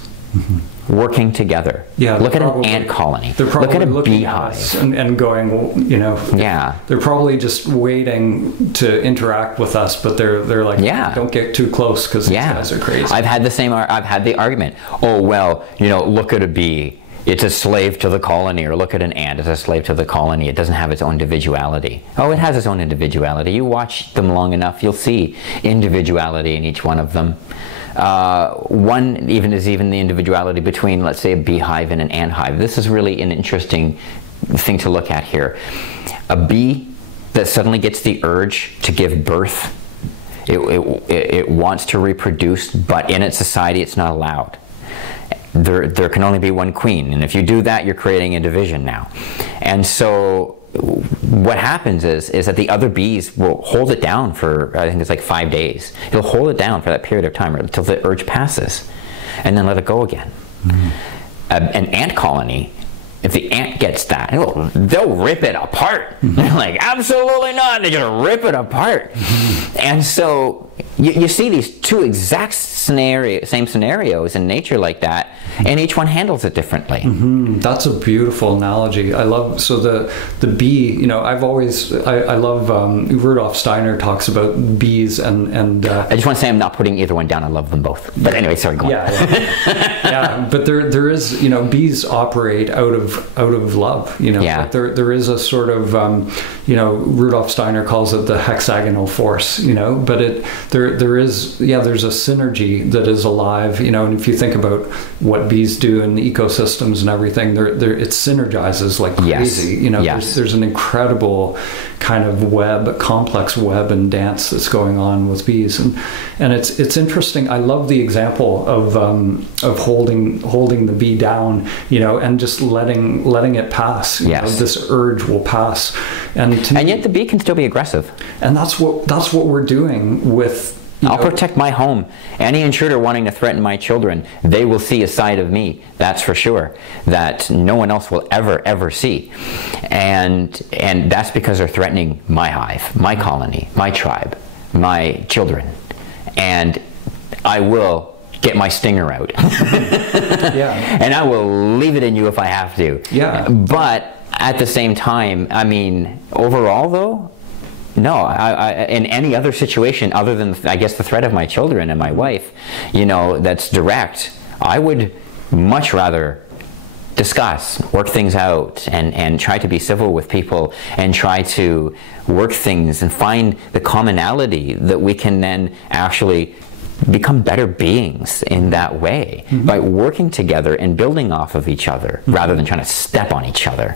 Working together. Yeah, look at an ant colony. Look at a beehive. And going, well, you know, yeah, they're probably just waiting to interact with us, but they're like, yeah, don't get too close because these guys are crazy. I've had the argument. Oh, well, you know, look at a bee. It's a slave to the colony. Or look at an ant. It's a slave to the colony. It doesn't have its own individuality. Oh, it has its own individuality. You watch them long enough, you'll see individuality in each one of them. One is even the individuality between, let's say, a beehive and an ant hive. This is really an interesting thing to look at here. A bee that suddenly gets the urge to give birth, it wants to reproduce, but in its society it's not allowed. There can only be one queen, and if you do that, you're creating a division now. And so what happens is that the other bees will hold it down for, I think it's like 5 days. It'll hold it down for that period of time until the urge passes, and then let it go again. An ant colony, if the ant gets that, they'll rip it apart. They're like, absolutely not. They just rip it apart. And so you see these two exact same scenarios in nature like that, and each one handles it differently. That's a beautiful analogy. I love, so the bee, you know, I love, Rudolf Steiner talks about bees and I just want to say I'm not putting either one down. I love them both. But anyway, sorry, go on. Yeah, but there is, you know, bees operate out of love, you know. Yeah. Like there is a sort of, you know, Rudolf Steiner calls it the hexagonal force, you know, but there's a synergy that is alive, you know. And if you think about what bees do in ecosystems and everything, it synergizes like crazy. You know, there's an incredible kind of complex web and dance that's going on with bees, and it's interesting. I love the example of holding the bee down, you know, and just letting it pass. You know, this urge will pass, and yet the bee can still be aggressive. And that's what we're doing with. I'll protect my home. Any intruder wanting to threaten my children, they will see a side of me, that's for sure, that no one else will ever see. And that's because they're threatening my hive, my colony, my tribe, my children. And I will get my stinger out. And I will leave it in you if I have to. But at the same time, I mean, overall though, no, in any other situation other than, I guess, the threat of my children and my wife, you know, that's direct, I would much rather discuss, work things out, and try to be civil with people and try to work things and find the commonality that we can then actually become better beings in that way, by working together and building off of each other rather than trying to step on each other.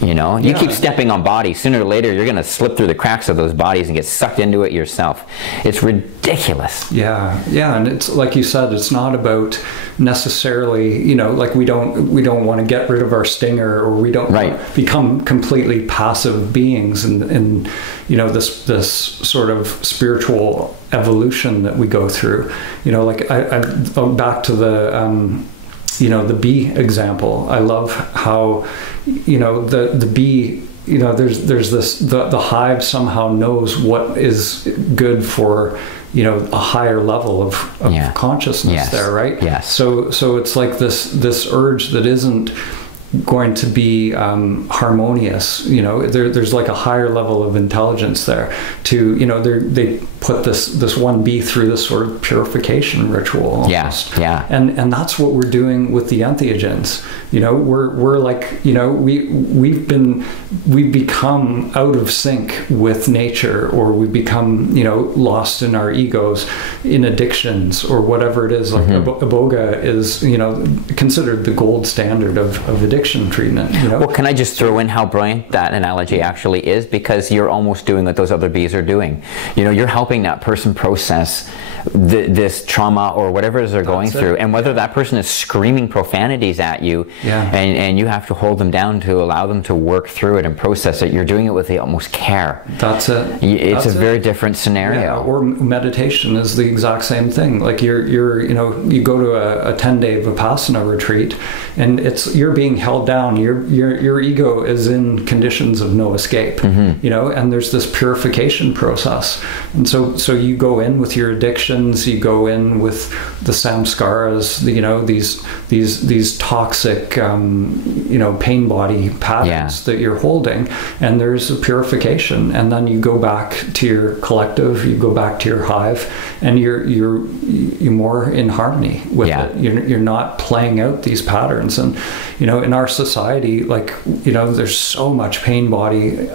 You know, you keep stepping on bodies, sooner or later you're going to slip through the cracks of those bodies and get sucked into it yourself. It's ridiculous. And it's like you said, it's not about necessarily, you know, like we don't want to get rid of our stinger, or we don't become completely passive beings and you know, this sort of spiritual evolution that we go through. You know, like I back to the you know, the bee example. I love how, you know, the bee, you know, there's this, the hive somehow knows what is good for, you know, a higher level of consciousness there, right? So it's like this urge that isn't going to be harmonious, you know. There's like a higher level of intelligence there to, you know, they put this one bee through this sort of purification ritual almost. And that's what we're doing with the entheogens. You know, we're like, you know, we've become out of sync with nature, or we become, you know, lost in our egos, in addictions or whatever it is. Like iboga is, you know, considered the gold standard of addiction. addiction treatment, you know. Well, can I just throw in how brilliant that analogy actually is? Because you're almost doing what those other bees are doing. You know, you're helping that person process this trauma or whatever it is they're going through, and whether that person is screaming profanities at you, and you have to hold them down to allow them to work through it and process it, you're doing it with the utmost care. That's it. It's a very different scenario. Yeah, or meditation is the exact same thing. Like you're you know, you go to a 10-day Vipassana retreat, and you're being held down. Your ego is in conditions of no escape. You know, and there's this purification process, and so you go in with your addiction. You go in with the samskaras, you know, these toxic, you know, pain body patterns that you're holding, and there's a purification, and then you go back to your collective, you go back to your hive, and you're more in harmony with it. You're not playing out these patterns, and you know, in our society, like, you know, there's so much pain body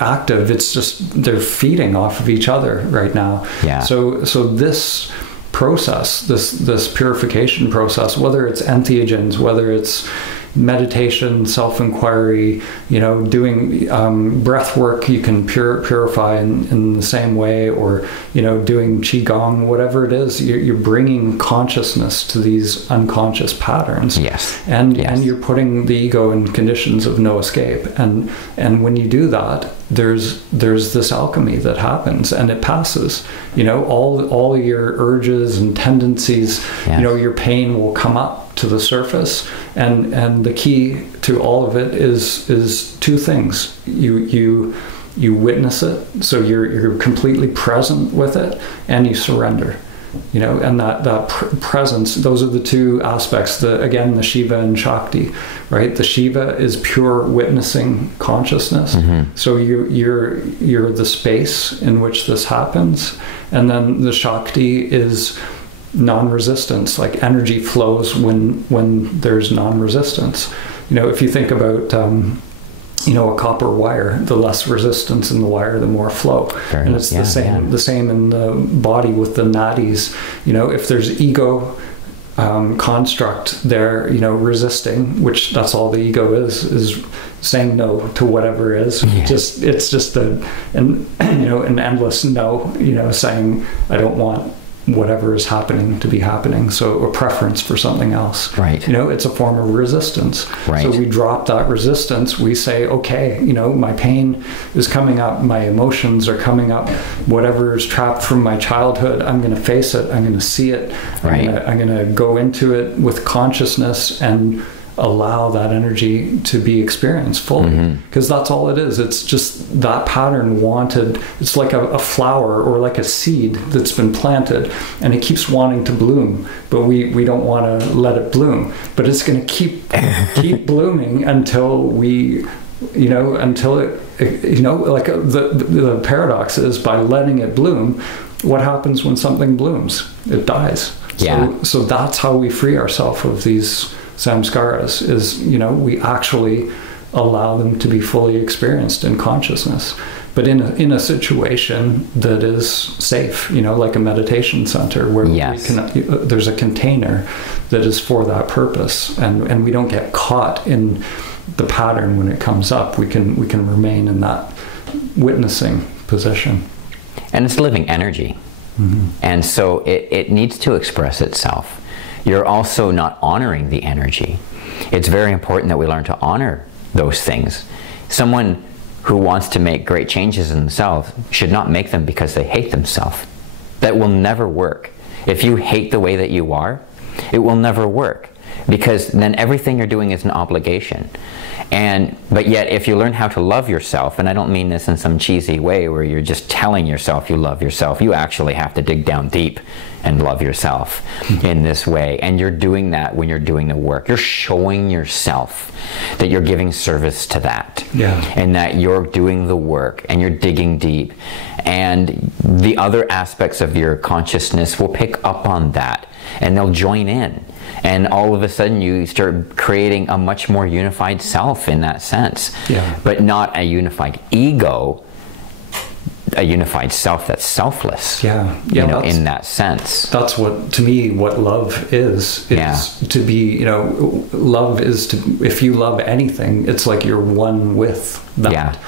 active. It's just they're feeding off of each other right now. So this process, this purification process, whether it's entheogens, whether it's meditation, self-inquiry, you know, doing breath work, you can purify in the same way, or, you know, doing qigong, whatever it is, you're bringing consciousness to these unconscious patterns. And you're putting the ego in conditions of no escape, and when you do that, there's this alchemy that happens, and it passes. You know, all your urges and tendencies, you know, your pain will come up to the surface, and the key to all of it is two things. You witness it, so you're completely present with it, and you surrender. You know, and that presence, those are the two aspects. The Shiva and Shakti, right? The Shiva is pure witnessing consciousness. So you're the space in which this happens, and then the Shakti is non-resistance. Like energy flows when there's non-resistance. You know, if you think about you know, a copper wire, the less resistance in the wire, the more flow. And it's the same in the body with the nadis. You know, if there's ego construct there, you know, resisting, which that's all the ego is saying no to whatever is. It's just an endless no, you know, saying I don't want whatever is happening to be happening. So a preference for something else. You know, it's a form of resistance. So we drop that resistance. We say, okay, you know, my pain is coming up, my emotions are coming up, whatever is trapped from my childhood, I'm going to face it, I'm going to see it, I'm going to go into it with consciousness and allow that energy to be experienced fully, because that's all it is. It's just that pattern wanted. It's like a flower or like a seed that's been planted, and it keeps wanting to bloom, but we don't want to let it bloom, but it's going to keep blooming until we, you know, until it, you know, like the paradox is, by letting it bloom, what happens when something blooms? It dies. So that's how we free ourselves of these samskaras, is, you know, we actually allow them to be fully experienced in consciousness, but in a situation that is safe, you know, like a meditation center where we can, there's a container that is for that purpose, and we don't get caught in the pattern when it comes up. We can remain in that witnessing position. And it's living energy. And so it needs to express itself. You're also not honoring the energy. It's very important that we learn to honor those things. Someone who wants to make great changes in themselves should not make them because they hate themselves. That will never work. If you hate the way that you are, it will never work, because then everything you're doing is an obligation. But yet, if you learn how to love yourself, and I don't mean this in some cheesy way where you're just telling yourself you love yourself, you actually have to dig down deep and love yourself in this way. And you're doing that when you're doing the work. You're showing yourself that you're giving service to that, and that you're doing the work and you're digging deep. And the other aspects of your consciousness will pick up on that, and they'll join in. And all of a sudden you start creating a much more unified self in that sense. But not a unified ego, a unified self that's selfless. Yeah, In that sense. That's what, to me, what love is to be, love is to, if you love anything, it's like you're one with that.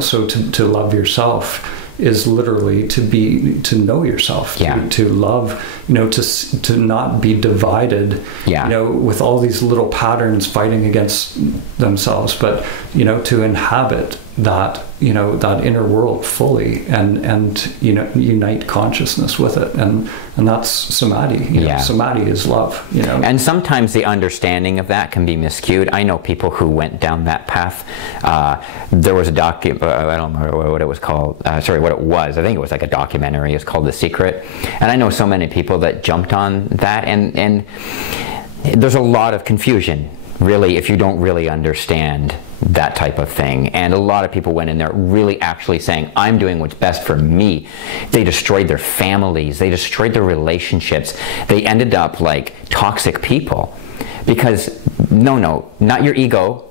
So to love yourself is literally to know yourself, to love, to not be divided, with all these little patterns fighting against themselves, but, to inhabit that, that inner world fully and unite consciousness with it. And that's samadhi. Samadhi is love, And sometimes the understanding of that can be miscued. I know people who went down that path. There was a I don't remember what it was called. What it was. I think it was like a documentary. It's called The Secret. And I know so many people that jumped on that. And there's a lot of confusion, really, if you don't really understand that type of thing. And a lot of people went in there really actually saying, I'm doing what's best for me. They destroyed their families. They destroyed their relationships. They ended up like toxic people. Because no, not your ego.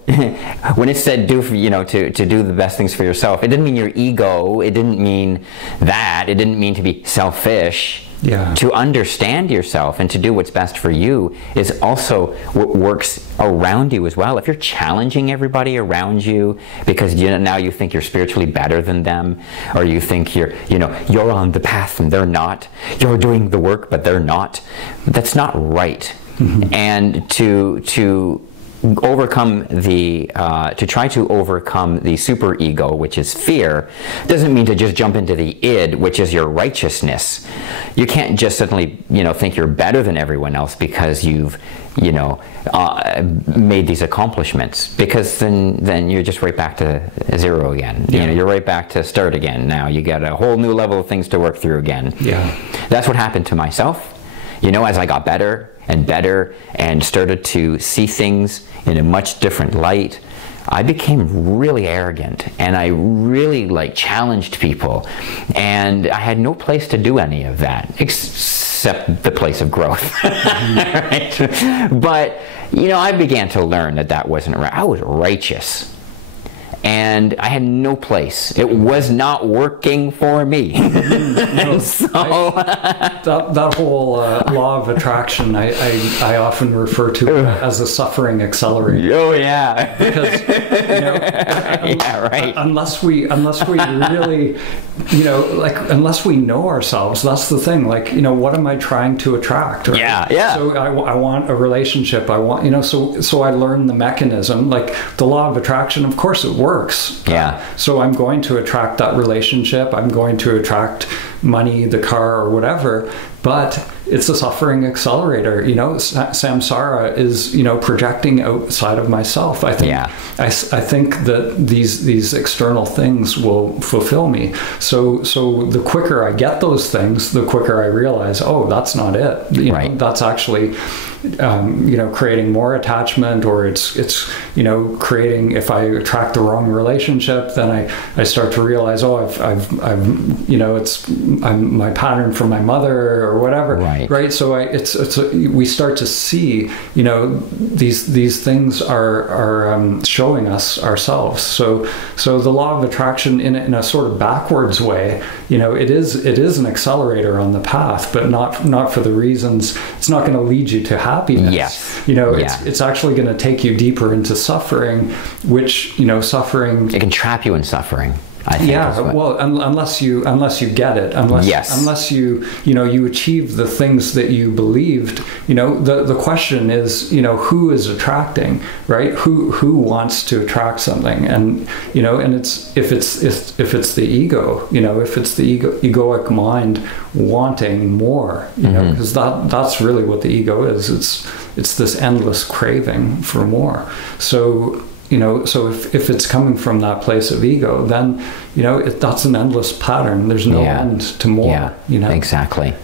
When it said to do the best things for yourself, it didn't mean your ego. It didn't mean that. It didn't mean to be selfish. To understand yourself and to do what's best for you is also what works around you as well. If you're challenging everybody around you because now you think you're spiritually better than them, or you think you're on the path and they're not, you're doing the work but they're not, that's not right. And to overcome to try to overcome the super ego, which is fear, doesn't mean to just jump into the id, which is your righteousness. You can't just suddenly think you're better than everyone else because you've made these accomplishments, because then you're just right back to zero again. You're right back to start again. Now you got a whole new level of things to work through again. That's what happened to myself. As I got better and better and started to see things in a much different light, I became really arrogant, and I really challenged people, and I had no place to do any of that except the place of growth. Right? But I began to learn that wasn't right. I was righteous, and I had no place. It was not working for me. That whole law of attraction, I often refer to it as a suffering accelerator. Oh yeah. Because unless we really, unless we know ourselves, that's the thing. What am I trying to attract? Right? Yeah. So I want a relationship. I want, so I learned the mechanism. The law of attraction, of course, it works. So I'm going to attract that relationship. I'm going to attract money, the car, or whatever. But it's a suffering accelerator. Samsara is projecting outside of myself. I think I think that these external things will fulfill me. So the quicker I get those things, the quicker I realize, oh, that's not it. That's actually creating more attachment, or it's creating, if I attract the wrong relationship, then I start to realize, oh, I've it's my pattern from my mother or whatever. Right. So we start to see, these things are showing us ourselves. So the law of attraction in a sort of backwards way, it is an accelerator on the path, but not for the reasons. It's not going to lead you to happiness. It's actually going to take you deeper into suffering, which suffering, it can trap you in suffering. I think unless you get it, unless you achieve the things that you believed, the question is, who is attracting, right? Who wants to attract something? And and it's if it's the ego, if it's the egoic mind wanting more, because that's really what the ego is. It's this endless craving for more. So if it's coming from that place of ego, then that's an endless pattern. There's no end to more. Exactly.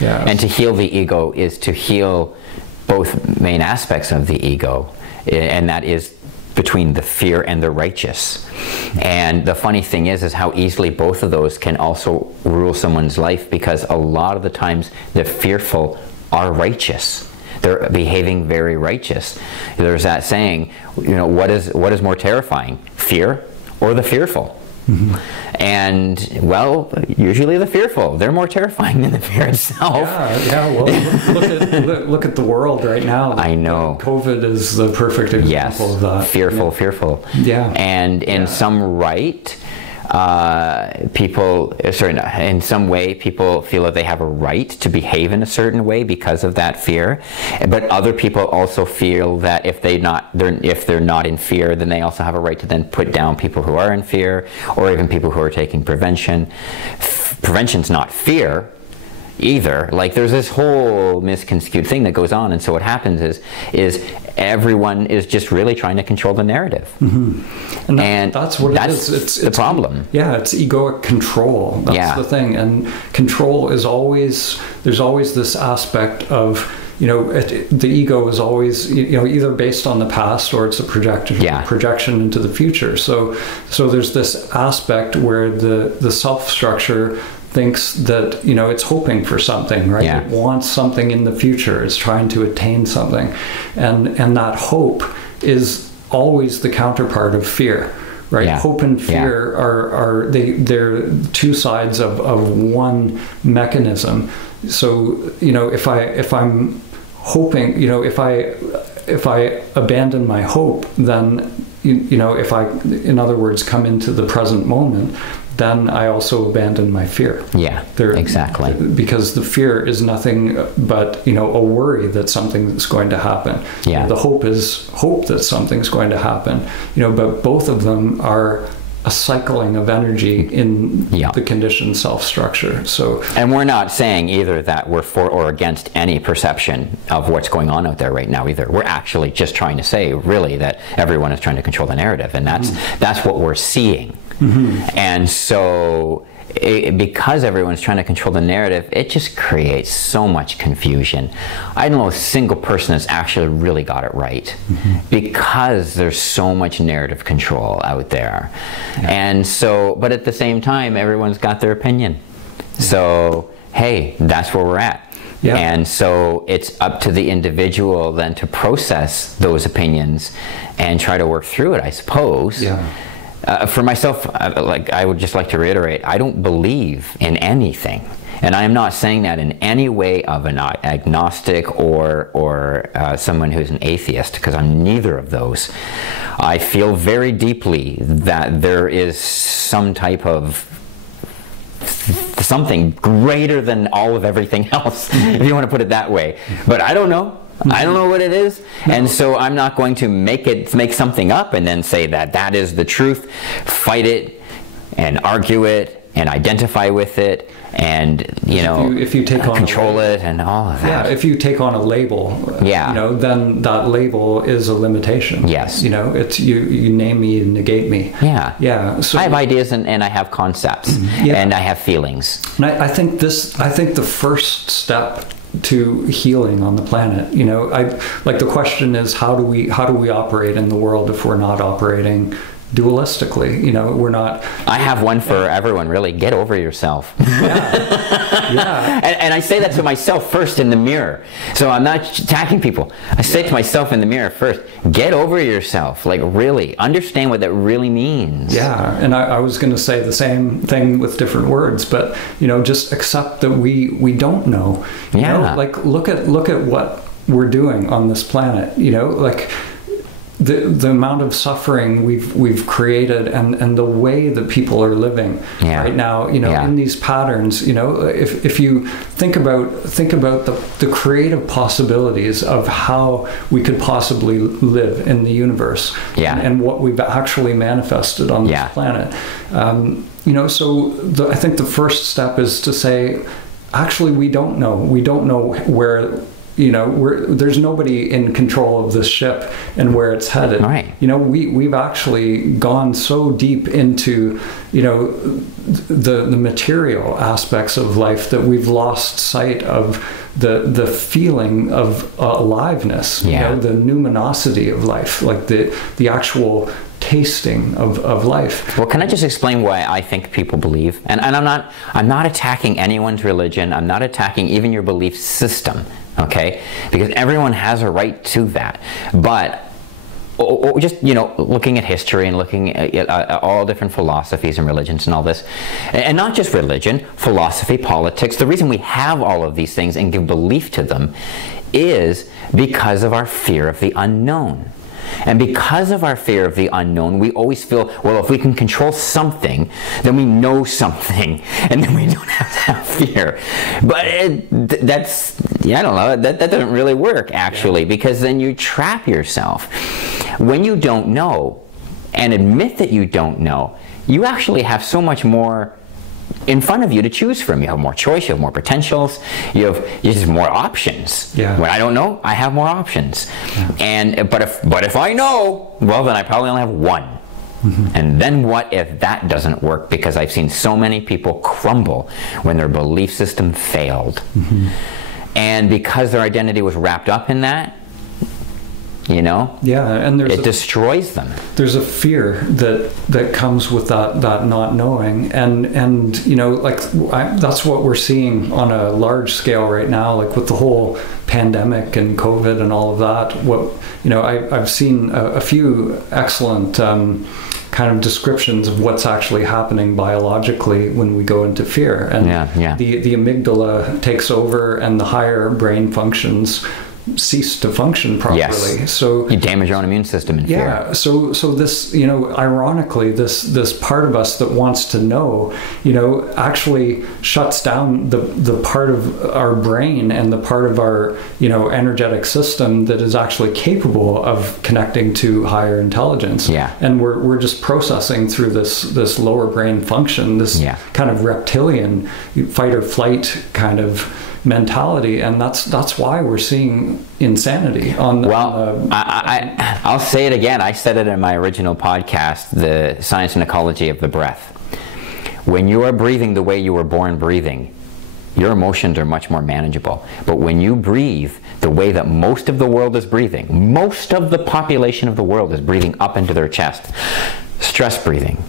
And to heal the ego is to heal both main aspects of the ego, and that is between the fear and the righteous. And the funny thing is how easily both of those can also rule someone's life, because a lot of the times the fearful are righteous. They're behaving very righteous. There's that saying, what is more terrifying, fear or the fearful? And, well, usually the fearful. They're more terrifying than the fear itself. Well, look at the world right now. I know. COVID is the perfect example of that. Fearful. Yeah. And in some in some way, people feel that they have a right to behave in a certain way because of that fear. But other people also feel that if they're not in fear, then they also have a right to then put down people who are in fear, or even people who are taking prevention. Prevention's not fear either. Like, there's this whole misconstrued thing that goes on, and so what happens is everyone is just really trying to control the narrative. And that's what it is. It's the problem. Yeah, it's egoic control. That's the thing. And control is always, there's always this aspect of, the ego is always, either based on the past or it's a projection into the future. So there's this aspect where the self structure thinks that it's hoping for something, right? It wants something in the future. It's trying to attain something, and that hope is always the counterpart of fear, right? Hope and fear they're two sides of one mechanism. So if I'm hoping, if I abandon my hope, then if I, in other words, come into the present moment, then I also abandon my fear. Exactly. Because the fear is nothing but, a worry that something's going to happen. The hope is hope that something's going to happen. But both of them are a cycling of energy in the conditioned self-structure. And we're not saying either that we're for or against any perception of what's going on out there right now either. We're actually just trying to say, really, that everyone is trying to control the narrative, and that's what we're seeing. And so because everyone's trying to control the narrative, it just creates so much confusion. I don't know a single person that's actually really got it right, because there's so much narrative control out there. And so, but at the same time, everyone's got their opinion. So, hey, that's where we're at. And so it's up to the individual then to process those opinions and try to work through it, I suppose. For myself, I would just like to reiterate, I don't believe in anything. And I am not saying that in any way of an agnostic or someone who's an atheist, because I'm neither of those. I feel very deeply that there is some type of something greater than all of everything else, if you want to put it that way. But I don't know. I don't know what it is, and so I'm not going to make something up and then say that is the truth, fight it and argue it and identify with it and if you take control it and all of that. If you take on a label, then that label is a limitation. It's you name me and negate me. So I have ideas and I have concepts and I have feelings. And I think the first step to healing on the planet, the question is, how do we operate in the world if we're not operating dualistically? We're not. I have one for everyone, really. Get over yourself. And I say that to myself first in the mirror. So I'm not attacking people. I say to myself in the mirror first, get over yourself. Like, really understand what that really means. And I was going to say the same thing with different words, but just accept that we don't know. Look at what we're doing on this planet. The amount of suffering we've created and the way that people are living right now, in these patterns, if you think about the creative possibilities of how we could possibly live in the universe and what we've actually manifested on this planet. I think the first step is to say, actually, we don't know. We don't know where. There's nobody in control of this ship and where it's headed. We've actually gone so deep into, the material aspects of life that we've lost sight of the feeling of aliveness, the numinosity of life, like the actual tasting of life. Well, can I just explain why I think people believe? And I'm not attacking anyone's religion. I'm not attacking even your belief system. Okay? Because everyone has a right to that. But or just, you know, looking at history and looking at all different philosophies and religions and all this, and not just religion, philosophy, politics. The reason we have all of these things and give belief to them is because of our fear of the unknown. And because of our fear of the unknown, we always feel, well, if we can control something, then we know something, and then we don't have to have fear. But that's, yeah, I don't know, that doesn't really work, actually, because then you trap yourself. When you don't know, and admit that you don't know, you actually have so much more in front of you to choose from. You have more choice, you have more potentials, you have more options. Yeah. When I don't know, I have more options. Yeah. But if I know, well, then I probably only have one. Mm-hmm. And then what if that doesn't work? Because I've seen so many people crumble when their belief system failed. Mm-hmm. And because their identity was wrapped up in that, you know, yeah, and it destroys them. There's a fear that comes with that not knowing, and you know, like that's what we're seeing on a large scale right now, like with the whole pandemic and COVID and all of that. What, you know, I've seen a few excellent kind of descriptions of what's actually happening biologically when we go into fear, and the amygdala takes over, and the higher brain functions cease to function properly. Yes. So you damage your own immune system in fear. Yeah. So this, you know, ironically, this part of us that wants to know, you know, actually shuts down the part of our brain and the part of our, you know, energetic system that is actually capable of connecting to higher intelligence. Yeah. And we're just processing through this lower brain function, this kind of reptilian fight or flight kind of mentality, and that's why we're seeing insanity on the, I'll say it again. I said it in my original podcast, The Science and Ecology of the Breath. When you are breathing the way you were born breathing, your emotions are much more manageable. But when you breathe the way that most of the world is breathing, most of the population of the world is breathing up into their chest, stress breathing,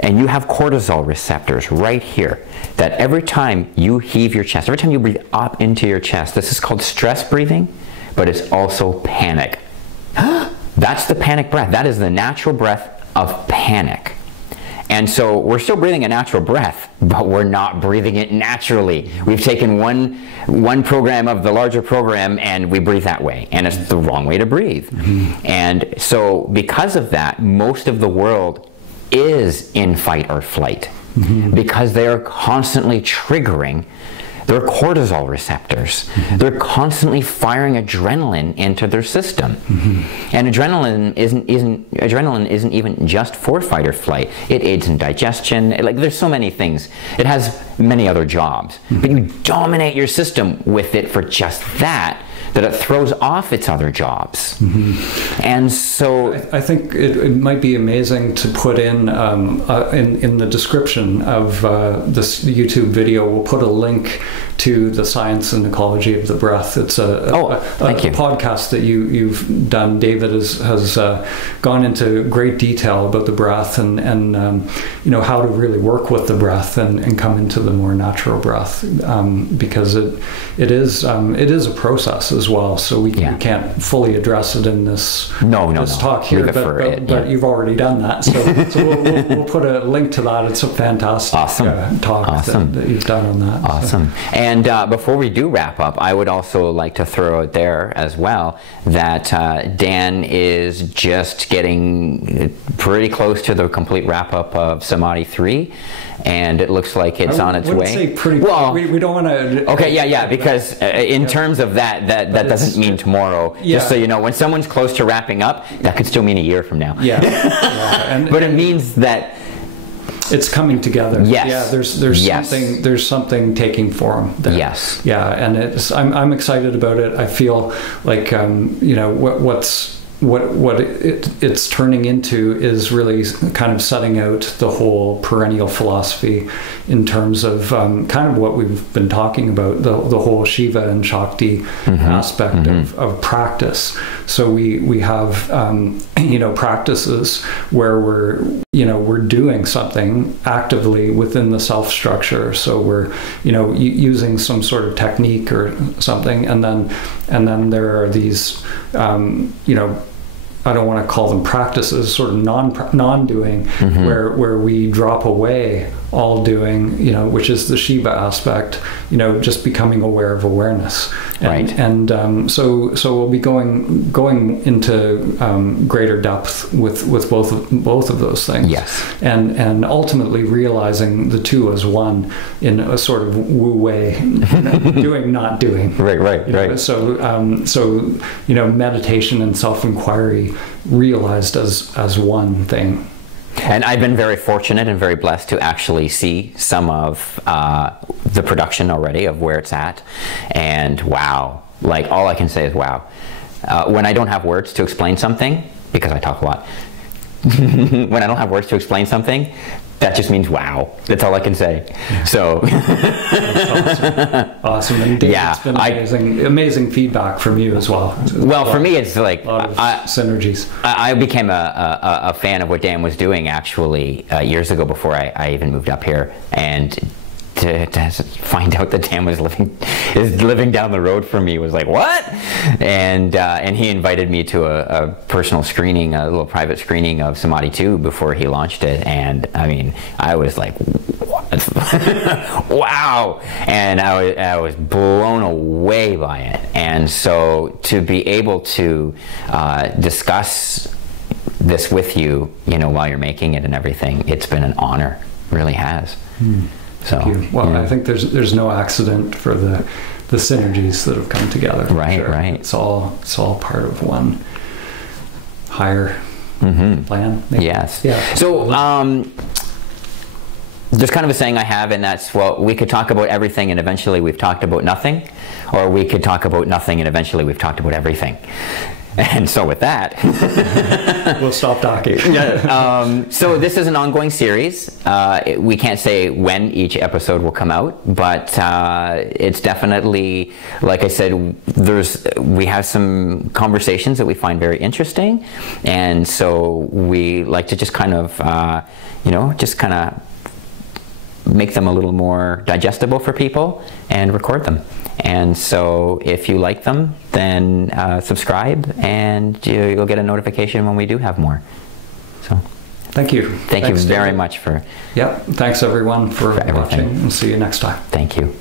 and you have cortisol receptors right here, that every time you heave your chest, every time you breathe up into your chest, this is called stress breathing, but it's also panic. That's the panic breath. That is the natural breath of panic. And so we're still breathing a natural breath, but we're not breathing it naturally. We've taken one program of the larger program and we breathe that way, and it's the wrong way to breathe. Mm-hmm. And so because of that, most of the world is in fight or flight, mm-hmm. because they are constantly triggering their cortisol receptors. Mm-hmm. They're constantly firing adrenaline into their system. Mm-hmm. And adrenaline isn't even just for fight or flight. It aids in digestion. Like, there's so many things. It has many other jobs. Mm-hmm. But you dominate your system with it for just that it throws off its other jobs. Mm-hmm. And so I think it might be amazing to put in the description of this YouTube video, we'll put a link to The Science and Ecology of the Breath. It's a podcast that you've done. David has gone into great detail about the breath and you know, how to really work with the breath and come into the more natural breath, because it is a process as well. So we can't fully address it in this talk here, but you've already done that. So we'll put a link to that. It's a fantastic talk that you've done on that. Awesome. So. And before we do wrap up, I would also like to throw out there as well that Dan is just getting pretty close to the complete wrap up of Samadhi 3, and it looks like it's on its way. Say pretty well. We don't want to. Okay, because in terms of that doesn't mean tomorrow. Yeah. Just so you know, when someone's close to wrapping up, that could still mean a year from now. Yeah. But it means that it's coming together. Yes. Yeah, there's something taking form there. Yes. Yeah, and I'm excited about it. I feel like you know, what it's turning into is really kind of setting out the whole perennial philosophy in terms of kind of what we've been talking about, the whole Shiva and Shakti aspect of practice. So we have you know, practices where we're doing something actively within the self structure. So we're, you know, using some sort of technique or something, and then there are these you know, I don't want to call them practices, sort of non-doing, where we drop away all doing, you know, which is the Shiva aspect, you know, just becoming aware of awareness. And so we'll be going into greater depth with both of those things. Yes. And ultimately realizing the two as one in a sort of woo way, doing, not doing. Right. So you know, meditation and self-inquiry realized as one thing. And I've been very fortunate and very blessed to actually see some of the production already of where it's at. And wow, like all I can say is wow. When I don't have words to explain something, because I talk a lot, when I don't have words to explain something, that just means wow. That's all I can say. Yeah. So That's awesome. And Dave, it's been amazing feedback from you as well. Well, for me, it's like a lot of synergies. I became a fan of what Dan was doing actually years ago before I even moved up here, and to find out that Dan was living down the road from me was like, what? And he invited me to a personal screening, a little private screening of Samadhi 2 before he launched it. And I mean, I was like, what? Wow. And I was blown away by it. And so to be able to discuss this with you, you know, while you're making it and everything, it's been an honor. It really has. So, thank you. Well, yeah. I think there's no accident for the synergies that have come together. Right. It's all part of one higher plan. Maybe. Yes. Yeah. So there's kind of a saying I have, and that's, well, we could talk about everything and eventually we've talked about nothing, or we could talk about nothing and eventually we've talked about everything. And so with that, we'll stop talking. So this is an ongoing series. We can't say when each episode will come out, but it's definitely, like I said, we have some conversations that we find very interesting, and so we like to just kind of, make them a little more digestible for people and record them. And so if you like them, then subscribe, and you'll get a notification when we do have more. So thank you. Thanks you very much for... Yep. Thanks everyone for watching, and see you next time. Thank you.